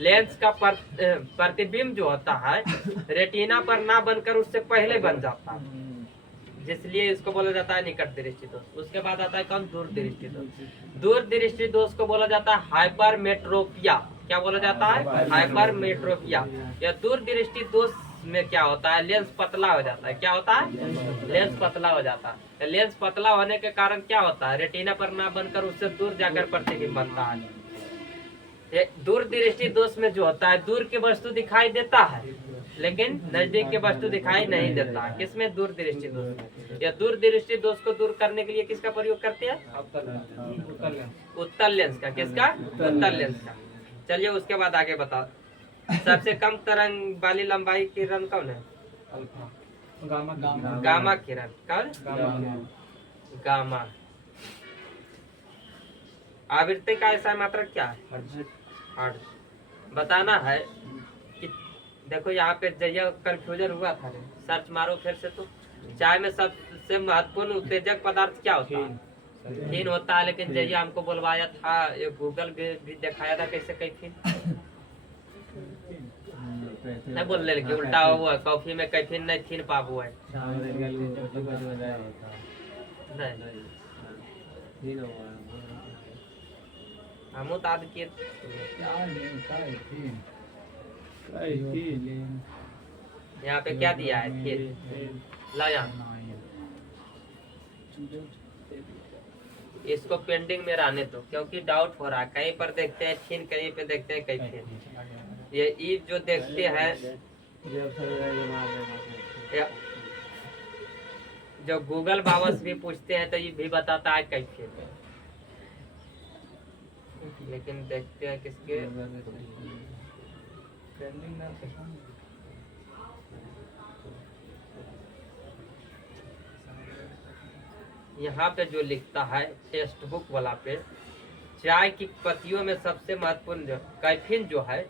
लेंस का प्रतिबिंब जो होता है रेटिना पर ना बनकर उससे पहले बन जाता है, जिसलिए इसको बोला जाता है निकट दृष्टि दोष। उसके बाद आता है कौन? दूर दृष्टि दोष। दूर दृष्टि दोष को बोला जाता है हाइपरमेट्रोपिया। क्या बोला जाता है? हाइपरमेट्रोपिया। या दूर दृष्टि दोष में क्या होता है? लेंस पतला हो जाता है। क्या होता है? लेंस पतला हो जाता है। लेंस पतला होने के कारण क्या होता है? रेटिना पर ना बनकर उससे दूर जाकर प्रतिबिंब बनता है। ये दूर दृष्टि दोष में जो होता है, दूर की वस्तु दिखाई देता है लेकिन नजदीक की वस्तु दिखाई नहीं देता। किसमें? दूर दृष्टि दोष में। या दूर दृष्टि दोष को दूर करने के लिए किसका प्रयोग करते हैं? उत्तल लेंस का। किसका? उत्तल लेंस का। चलिए उसके बाद आगे बताओ। सबसे कम तरंग वाली लंबाई किरण कौन है? गामा किरण। कौन? गामा। आवृत्ति का ऐसा मात्रक क्या है? हर्ट्ज। बताना है कि देखो यहाँ पे जया कंफ्यूजन हुआ था, सर्च मारो फिर से। तो चाय में सबसे महत्वपूर्ण उत्तेजक पदार्थ क्या होता है? फिन होता है, लेकिन जया हमको बुलवाया था, ये गूगल भी दिखाया था कैसे कैफीन नहीं बोल रहे कि उल्टा हुआ। कॉफी में कैफीन नहीं थीन पाप हुआ है। हम ताद के यहाँ पे क्या दिया है? थीन। लाया इसको पेंडिंग में रहने दो, क्योंकि डाउट हो रहा है। कहीं पर देखते हैं थीन, कहीं पे देखते हैं कैफीन। ये ई जो देखते हैं, जो गूगल बाबा से भी पूछते हैं तो ये भी बताता है कैफीन, लेकिन देखते हैं किसके। यहाँ पे जो लिखता है टेक्स्ट बुक वाला पे, चाय की पत्तियों में सबसे महत्वपूर्ण जो कैफीन जो है,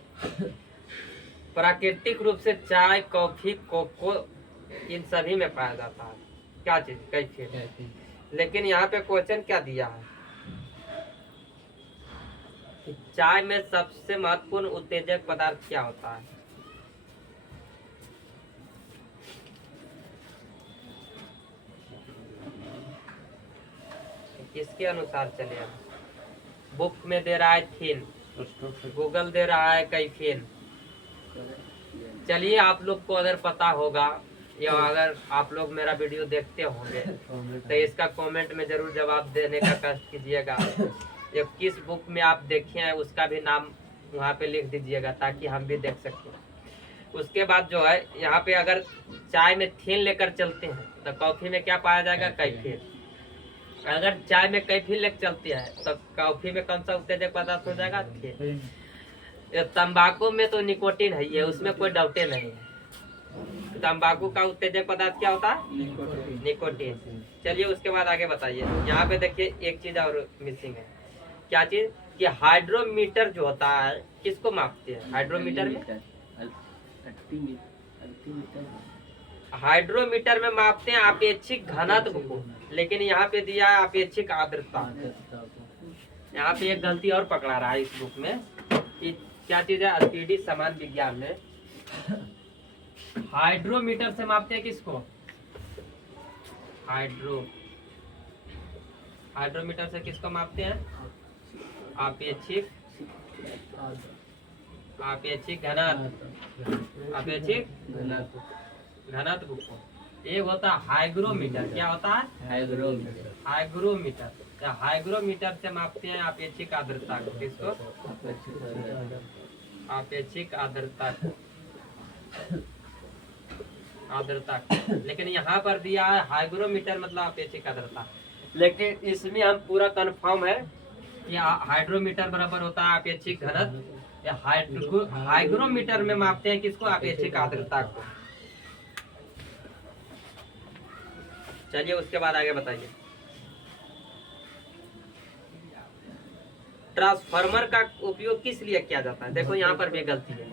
प्राकृतिक रूप से चाय, कॉफी, कोको इन सभी में पाया जाता है। क्या चीज? कैफीन। लेकिन यहाँ पे क्वेश्चन क्या दिया है कि चाय में सबसे महत्वपूर्ण उत्तेजक पदार्थ क्या होता है? किसके अनुसार चले हम? बुक में दे रहा है थीन, गूगल दे रहा है कैफीन। चलिए आप लोग को अगर पता होगा या अगर आप लोग मेरा वीडियो देखते होंगे तो इसका कमेंट में जरूर जवाब देने का कष्ट कीजिएगा। या किस बुक में आप देखे हैं उसका भी नाम वहाँ पे लिख दीजिएगा ताकि हम भी देख सकें। उसके बाद जो है यहाँ पे अगर चाय में थीन लेकर चलते हैं तो कॉफी में क्या पाया जाएगा? कैफीन। अगर चाय में कैफीन लेकर चलते हैं तो कॉफी में कौन सा उत्तेजक पदार्थ हो जाएगा? थीन। तंबाकू में तो निकोटीन है, ये उसमें कोई डाउटे नहीं है। तंबाकू का उत्तेजक पदार्थ क्या होता है? निकोटीन। चलिए उसके बाद आगे बताइए। यहाँ पे देखिए एक चीज और मिसिंग है। क्या चीज? कि हाइड्रोमीटर जो होता है किसको मापते हैं? हाइड्रोमीटर में मापते हैं अपेक्षिक घनत्व को, लेकिन यहाँ पे दिया है अपेक्षिक आर्द्रता। यहाँ पे एक गलती और पकड़ा रहा है इस बुक में कि क्या चीज है? एसपीडी समान विज्ञान में हाइड्रोमीटर से मापते हैं किसको? हाइड्रोमीटर से किसको मापते हैं? अपेक्षिक घनत्व को। एक होता है हाइग्रोमीटर। क्या होता है? हाइग्रोमीटर। हाइग्रोमीटर से मापते हैं अपेक्षिक आर्द्रता को। किसको? अपेक्षिक आर्द्रता। लेकिन यहाँ पर दिया है हाइग्रोमीटर मतलब अपेक्षिक आर्द्रता, लेकिन इसमें हम पूरा कंफर्म है कि हाइड्रोमीटर बराबर होता है अपेक्षिक घनत्व हाइग्रोमीटर में मापते हैं किसको, अपेक्षिक आर्द्रता को। चलिए उसके बाद आगे बताइए। ट्रांसफार्मर का उपयोग किस लिए किया जाता है? देखो यहाँ पर भी गलती है।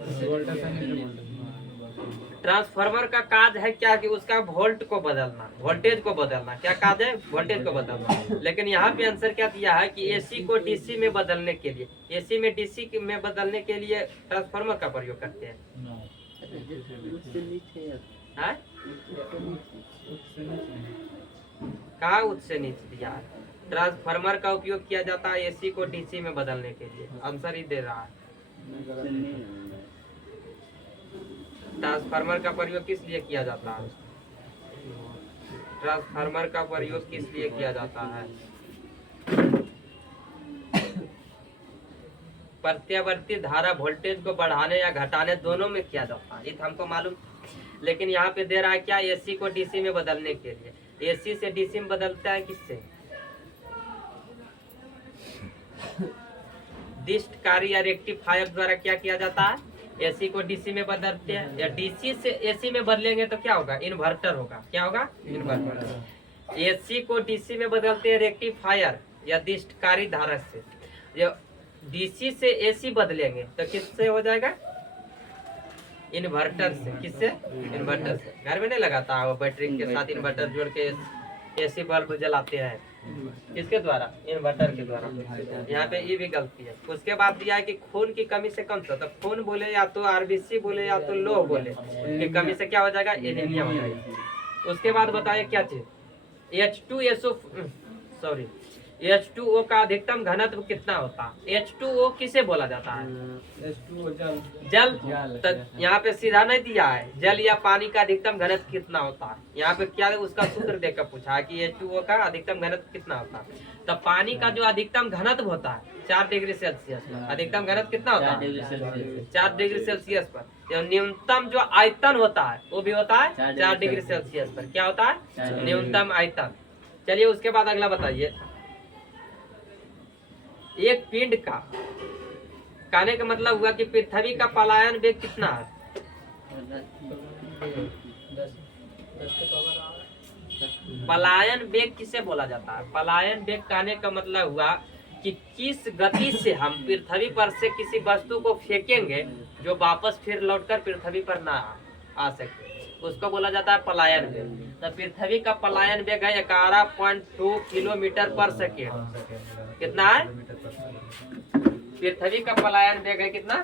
ट्रांसफार्मर का कार्य है क्या कि उसका वोल्ट को बदलना, वोल्टेज को बदलना। क्या कार्य है? वोल्टेज को बदलना। लेकिन यहाँ पे आंसर क्या दिया है कि एसी को डीसी में बदलने के लिए, एसी में डीसी में बदलने के लिए ट्रांसफार्मर का प्रयोग करते हैं। हाँ? कहाँ उच्च से नीचे दिया है? ट्रांसफार्मर का उपयोग किया जाता है एसी को डीसी में बदलने के लिए। आंसर ही दे रहा है। ट्रांसफार्मर का प्रयोग किस लिए किया जाता है? ट्रांसफार्मर का प्रयोग किस लिए किया जाता है? प्रत्यावर्ती धारा वोल्टेज को बढ़ाने या घटाने दोनों में किया जाता है, ये तो हमको मालूम। लेकिन यहाँ पे दे रहा है क्या? एसी को डीसी में बदलने के लिए। एसी से डीसी में बदलता है किससे? डिस्टकारी या रेक्टिफायर द्वारा क्या किया जाता है? एसी को डीसी में बदलते हैं, या डीसी से एसी में बदलेंगे तो क्या होगा? इन्वर्टर होगा। क्या होगा? इन्वर्टर। एसी को डीसी में बदलते हैं रेक्टिफायर या डिस्टकारी धारा से। जो डीसी से एसी बदलेंगे तो किससे हो जाएगा? इन्वर्टर से। किससे? इन्वर्टर से। घर में नहीं लगाता वो बैटरी के साथ इन्वर्टर जोड़ के एसी बल्ब जलाते हैं, किसके द्वारा? इन्वर्टर के द्वारा। यहाँ पे ये भी गलती है। उसके बाद दिया है कि खून की कमी से कम तो खून बोले या तो आरबीसी बोले या तो लो बोले कि कमी से क्या हो जाएगा? एनीमिया हो जाएगा। उसके बाद बताइए क्या चीज? H2O का अधिकतम घनत्व कितना होता है? H2O किसे बोला जाता है? जल। तो यहाँ पे सीधा नहीं दिया है जल या पानी का अधिकतम घनत्व कितना होता है। यहाँ पे क्या उसका सूत्र देकर पूछा है कि H2O का अधिकतम घनत्व कितना होता है। तो पानी का जो अधिकतम घनत्व होता है 4 डिग्री सेल्सियस पर। अधिकतम घनत्व कितना होता है? 4 डिग्री सेल्सियस पर। न्यूनतम जो आयतन होता है वो भी होता है 4 डिग्री सेल्सियस पर। क्या होता है? न्यूनतम आयतन। चलिए उसके बाद अगला बताइए। एक पिंड का कहने का मतलब हुआ कि पृथ्वी का पलायन वेग कितना है? पलायन वेग किसे बोला जाता है? पलायन वेग कहने का मतलब हुआ कि किस गति से हम पृथ्वी पर से किसी वस्तु को फेंकेंगे जो वापस फिर लौटकर पृथ्वी पर ना आ सके, उसको बोला जाता है पलायन वेग। तो पृथ्वी का पलायन वेग है 11.2 किलोमीटर पर सेकेंड। कितना है? पृथ्वी का पलायन वेग है कितना?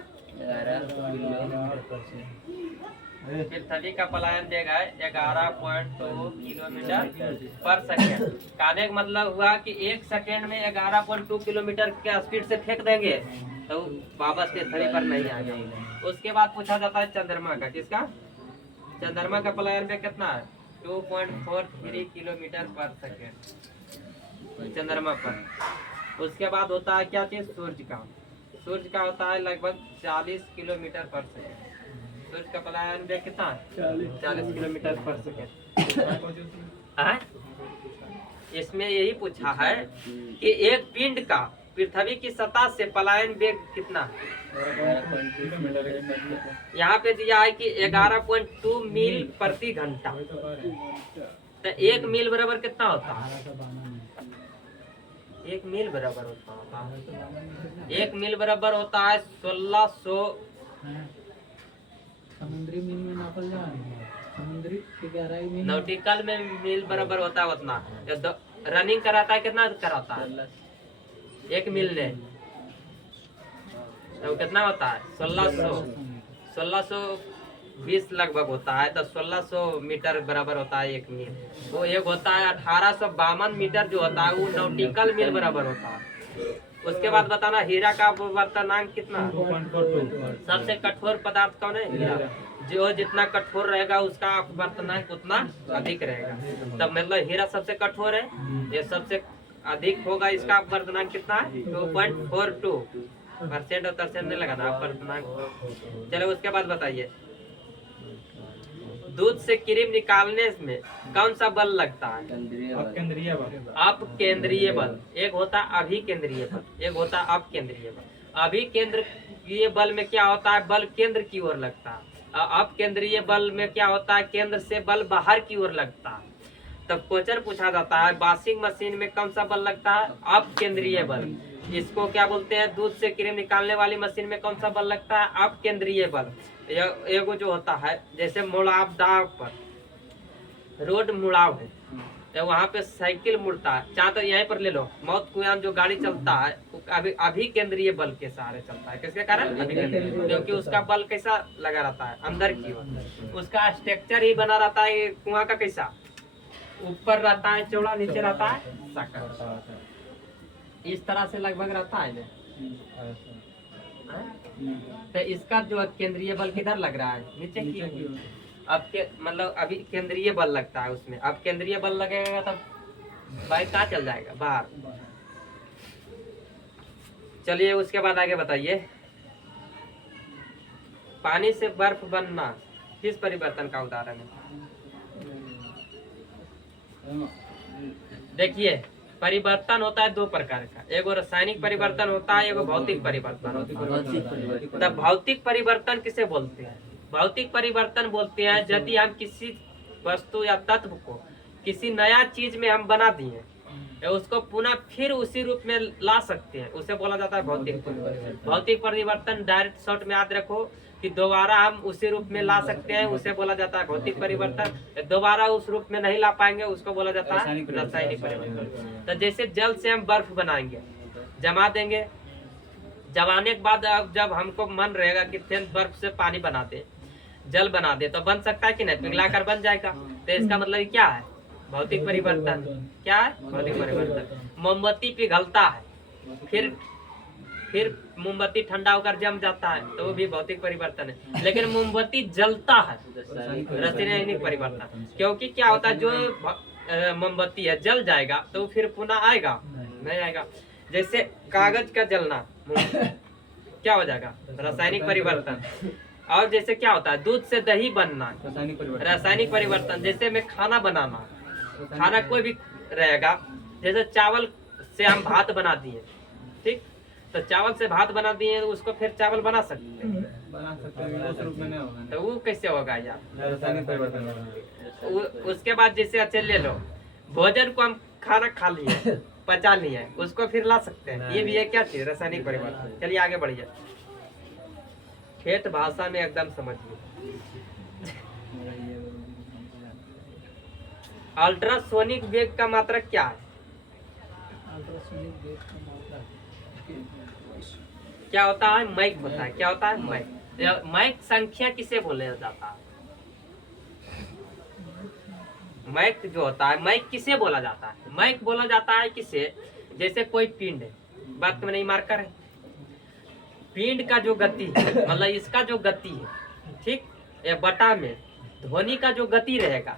पृथ्वी का पलायन वेग है 11.2 किलोमीटर पर सेकेंड। कहने का मतलब हुआ कि 1 सेकेंड में 11.2 किलोमीटर के स्पीड से फेंक देंगे तो वापस पृथ्वी पर नहीं आ जाएगा। उसके बाद पूछा जाता है चंद्रमा का। किसका? चंद्रमा का पलायन वेग कितना है? 2.43 किलोमीटर पर सेकेंड चंद्रमा पर। उसके बाद होता है क्या चीज? सूर्य का। सूर्य का होता है लगभग 40 किलोमीटर पर सेकेंड। सूर्य का पलायन वेग कितना है? 40 किलोमीटर पर सेकेंड। इसमें यही पूछा है कि एक पिंड का पृथ्वी की सतह से पलायन वेग कितना है? यहाँ पे दिया है कि 11.2 मील प्रति घंटा। तो 1 मील बराबर कितना होता है? 1 मील बराबर होता है 1 मील बराबर होता है 1600। समुद्री मील में नापल जाए, समुद्री की गहराई में नॉटिकल में मील बराबर होता है उतना। रनिंग कराता है कितना कराता है? 1 मील ने तो कितना होता है? 1620 लगभग होता है। तो 1600 मीटर बराबर होता है 1 मील। वो एक होता है 1852 मीटर जो होता है वो नॉटिकल मील बराबर होता है। उसके बाद बताना हीरा का अपवर्तनांक कितना? सबसे कठोर पदार्थ कौन है? हीरा। जो जितना कठोर रहेगा उसका अपवर्तनांक उतना अधिक रहेगा। तब मतलब हीरा सबसे कठोर है, ये सबसे अधिक होगा। इसका अपवर्तनांक कितना है? 2.42% और % नहीं लगाना अपवर्तनांक। चलो उसके बाद बताइए। दूध से क्रीम निकालने में कौन सा बल लगता है? अपकेंद्रीय बल। एक होता है अभिकेंद्रीय बल, एक होता है अपकेंद्रीय बल। ये बल में क्या होता है, बल केंद्र की ओर लगता है। अब केंद्रीय बल में क्या होता है, केंद्र से बल बाहर की ओर लगता है। तब क्वेश्चन पूछा जाता है वॉशिंग मशीन में कौन सा बल लगता है, अब केंद्रीय बल। इसको क्या बोलते हैं, दूध से क्रीम निकालने वाली मशीन में कौन सा बल लगता है, अब केंद्रीय बल। एगो जो होता है जैसे मुड़ाव दाव पर रोड मुड़ाव है, तो वहाँ पे साइकिल मुड़ता है, चाहे तो यहीं पर ले लो, मौत कुआं जो गाड़ी चलता है अभी केंद्रीय बल के सहारे चलता है। किसके कारण, अभी केंद्रीय, क्योंकि उसका बल कैसा लगा रहता है, अंदर की ओर। उसका स्ट्रक्चर ही बना रहता है कुआं का, कैसा ऊपर रहता है चौड़ा, नीचे रहता है साकर, इस तरह से लगभग रहता है ना। तो इसका जो केंद्रीय बल किधर लग रहा है, नीचे की ओर। अब के मतलब अभी केंद्रीय बल लगता है उसमें, अब केंद्रीय बल लगेगा तब बाइक कहाँ चल जाएगा, बाहर। चलिए उसके बाद आगे बताइए, पानी से बर्फ बनना किस परिवर्तन का उदाहरण है। देखिए परिवर्तन होता है दो प्रकार का, एगो रासायनिक परिवर्तन होता है, एगो भौतिक परिवर्तन होता है। तब भौतिक परिवर्तन किसे बोलते हैं, भौतिक परिवर्तन बोलते हैं यदि हम किसी वस्तु या तत्व को किसी नया चीज में हम बना दिए या उसको पुनः फिर उसी रूप में ला सकते हैं, उसे बोला जाता है भौतिक परिवर्तन। भौतिक परिवर्तन डायरेक्ट शॉर्ट में याद रखो कि दोबारा हम उसी रूप में ला सकते हैं, उसे बोला जाता है भौतिक परिवर्तन। दोबारा उस रूप में नहीं ला पाएंगे, उसको बोला जाता है रासायनिक परिवर्तन। तो जैसे जल से हम बर्फ बनाएंगे, जमा देंगे, जमाने के बाद अब जब हमको मन रहेगा कि फिर बर्फ से पानी बना दे, जल बना दे, तो बन सकता है कि नहीं, पिघलाकर बन जाएगा। तो इसका मतलब क्या है, भौतिक परिवर्तन। क्या है, भौतिक परिवर्तन। मोमबत्ती पिघलता है, फिर मोमबत्ती ठंडा होकर जम जाता है, तो वो भी भौतिक परिवर्तन है। लेकिन मोमबत्ती जलता है, रासायनिक परिवर्तन। क्योंकि क्या होता है, जो मोमबत्ती है जल जाएगा तो फिर पुनः आएगा नहीं आएगा। जैसे कागज का जलना क्या हो जाएगा, रासायनिक परिवर्तन। और जैसे क्या होता है, दूध से दही बनना रासायनिक परिवर्तन। जैसे में खाना बनाना, खाना कोई भी रहेगा, जैसे चावल से हम भात बना दिए, ठीक, तो चावल से भात बना दिए, उसको फिर चावल बना सकते हैं, उस रूप में नहीं होगा, तो वो कैसे होगा यार, रासायनिक परिवर्तन। उसके बाद जैसे अच्छा ले लो, भोजन को हम खाना खा लिए, पचा लिए, उसको फिर ला सकते हैं, ये भी है क्या चीज, रासायनिक परिवर्तन। चलिए आगे बढ़िए, ठेठ भाषा में एकदम समझिए। अल्ट्रासोनिक वेग का मात्रक क्या है, अल्ट्रासोनिक वेग का मात्रा क्या होता है, मैक होता है। क्या होता है, मैक। मैक संख्या किसे बोला जाता है, मैक जो होता है, मैक किसे बोला जाता है, मैक बोला जाता है किसे, जैसे कोई पिंड है, बात में नहीं मार्कर है, पिंड का जो गति है, मतलब इसका जो गति है, ठीक, या बटा में ध्वनि का जो गति रहेगा,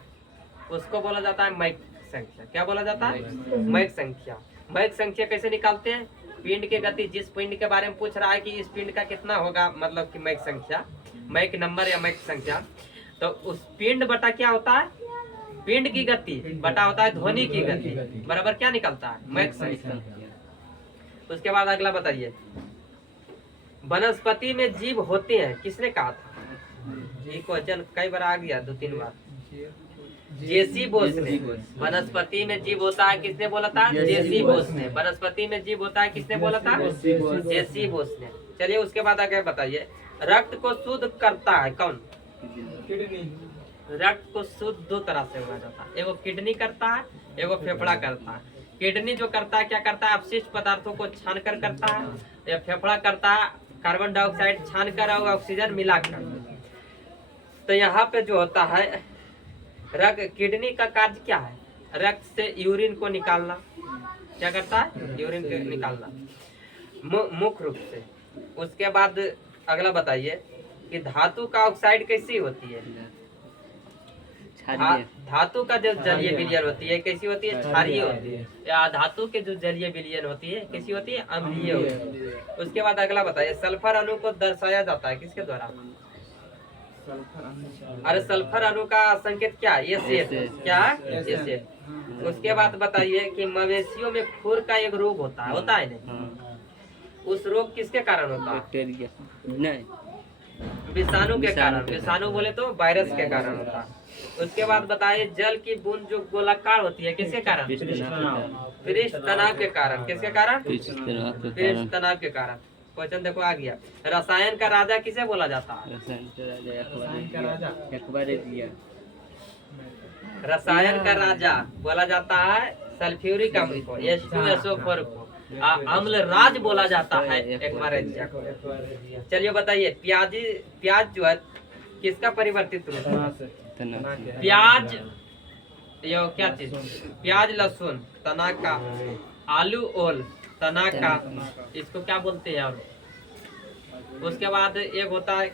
उसको बोला जाता है मैक संख्या। क्या बोला जाता है, मैक संख्या। मैक संख्या कैसे निकालते हैं, पिंड के गति, जिस पिंड के बारे में पूछ रहा है कि इस पिंड का कितना होगा, मतलब कि मैक संख्या, मैक नंबर या मैक संख्या, तो उस पिंड बटा क्या होता है, पिंड की गति बटा होता है ध्वनि की गति, बराबर क्या निकलता है, मैक संख्या। उसके बाद अगला बताइए, वनस्पति में जीव होते हैं किसने कहा था, ये क्वेश्चन कई बार आ गया, 2-3 बार। जेसी बोस ने। वनस्पति में जीव होता है किसने बोला था, जेसी बोस ने। वनस्पति में जीव होता है किसने बोला था, जेसी बोस ने। चलिए उसके बाद आगे बताइए, रक्त को शुद्ध करता है कौन, रक्त को शुद्ध दो तरह से होना जाता है, एगो किडनी करता है, एगो फेफड़ा करता है। किडनी जो करता है क्या करता है, अपशिष्ट पदार्थों को छान कर करता है, या फेफड़ा करता है कार्बन डाइऑक्साइड छान कर और ऑक्सीजन मिलाकर। तो यहाँ पे जो होता है, रक्त, किडनी का कार्य क्या है, रक्त से यूरिन को निकालना, क्या करता है, यूरिन को निकालना मुख्य रूप से। उसके बाद अगला बताइए कि धातु का ऑक्साइड कैसी होती है, धातु का जो जलीय विलयन होती है कैसी होती है, क्षारीय होती है, या धातु के जो जलीय विलयन होती है कैसी होती है, अम्लीय होती है। उसके बाद अगला बताइए, सल्फर अणु को दर्शाया जाता है किसके द्वारा, अरे सल्फर अणु का संकेत क्या है, ये क्या है, ये। उसके बाद बताइए कि मवेशियों में खुर का एक रोग होता है नहीं, उस रोग किसके कारण होता है, नहीं विषाणु के कारण, विषाणु के विषाणु बोले तो वायरस के कारण होता है। उसके बाद बताइए जल की बूंद जो गोलाकार होती है किसके कारण? पृष्ठ तनाव के कारण। किसके कारण? पृष्ठ तनाव के कारण। क्वेश्चन देखो आ गया, रसायन का राजा किसे बोला जाता है? रसायन का राजा रसायन का राजा बोला जाता है सल्फ्यूरिक अम्ल को, H2SO4 को। अम्ल राज बोला जाता है एक्वारेजिया को। चलिए बताइए प्याज जो है किसका परिवर्तित रूप है? प्याज यो क्या चीज? प्याज लहसुन तना का, आलू ओल तना का, इसको क्या बोलते हैं? और उसके बाद एक होता है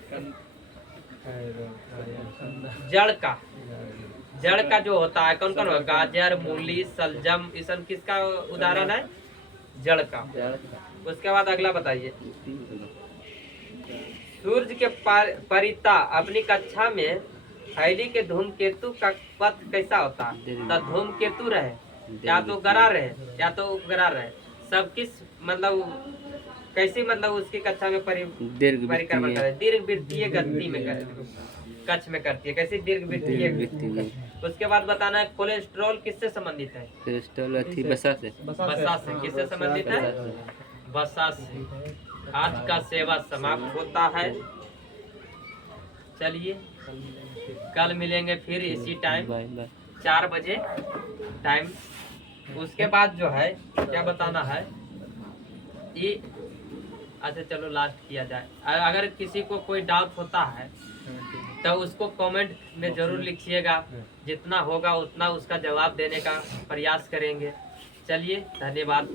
जड़ का जो होता है कौन कौन होगा? गाजर, मूली, सलजम, ये सब किसका उदाहरण है? जड़ का। उसके बाद अगला बताइए, सूर्य के परिता अपनी कक्षा में थैली के धूमकेतु का पथ कैसा होता है? तो धूमकेतु रहे, या तो गरा रहे या तो उपग्रह रहे, सब किस मतलब कैसी मतलब उसकी कक्षा में परिक्रमा करे? दीर्घ वृत्तीय गति में कक्ष में करती है। कैसी? दीर्घ वृत्तीय। उसके बाद बताना है कोलेस्ट्रॉल किससे संबंधित है? बसा से किससे संबंधित है? वसा से। आज का सेवा समाप्त होता है। चलिए कल मिलेंगे फिर इसी टाइम 4 बजे टाइम। उसके बाद जो है क्या बताना है ये, अच्छा चलो लास्ट किया जाए। अगर किसी को कोई डाउट होता है तो उसको कमेंट में जरूर लिखिएगा, जितना होगा उतना उसका जवाब देने का प्रयास करेंगे। चलिए धन्यवाद।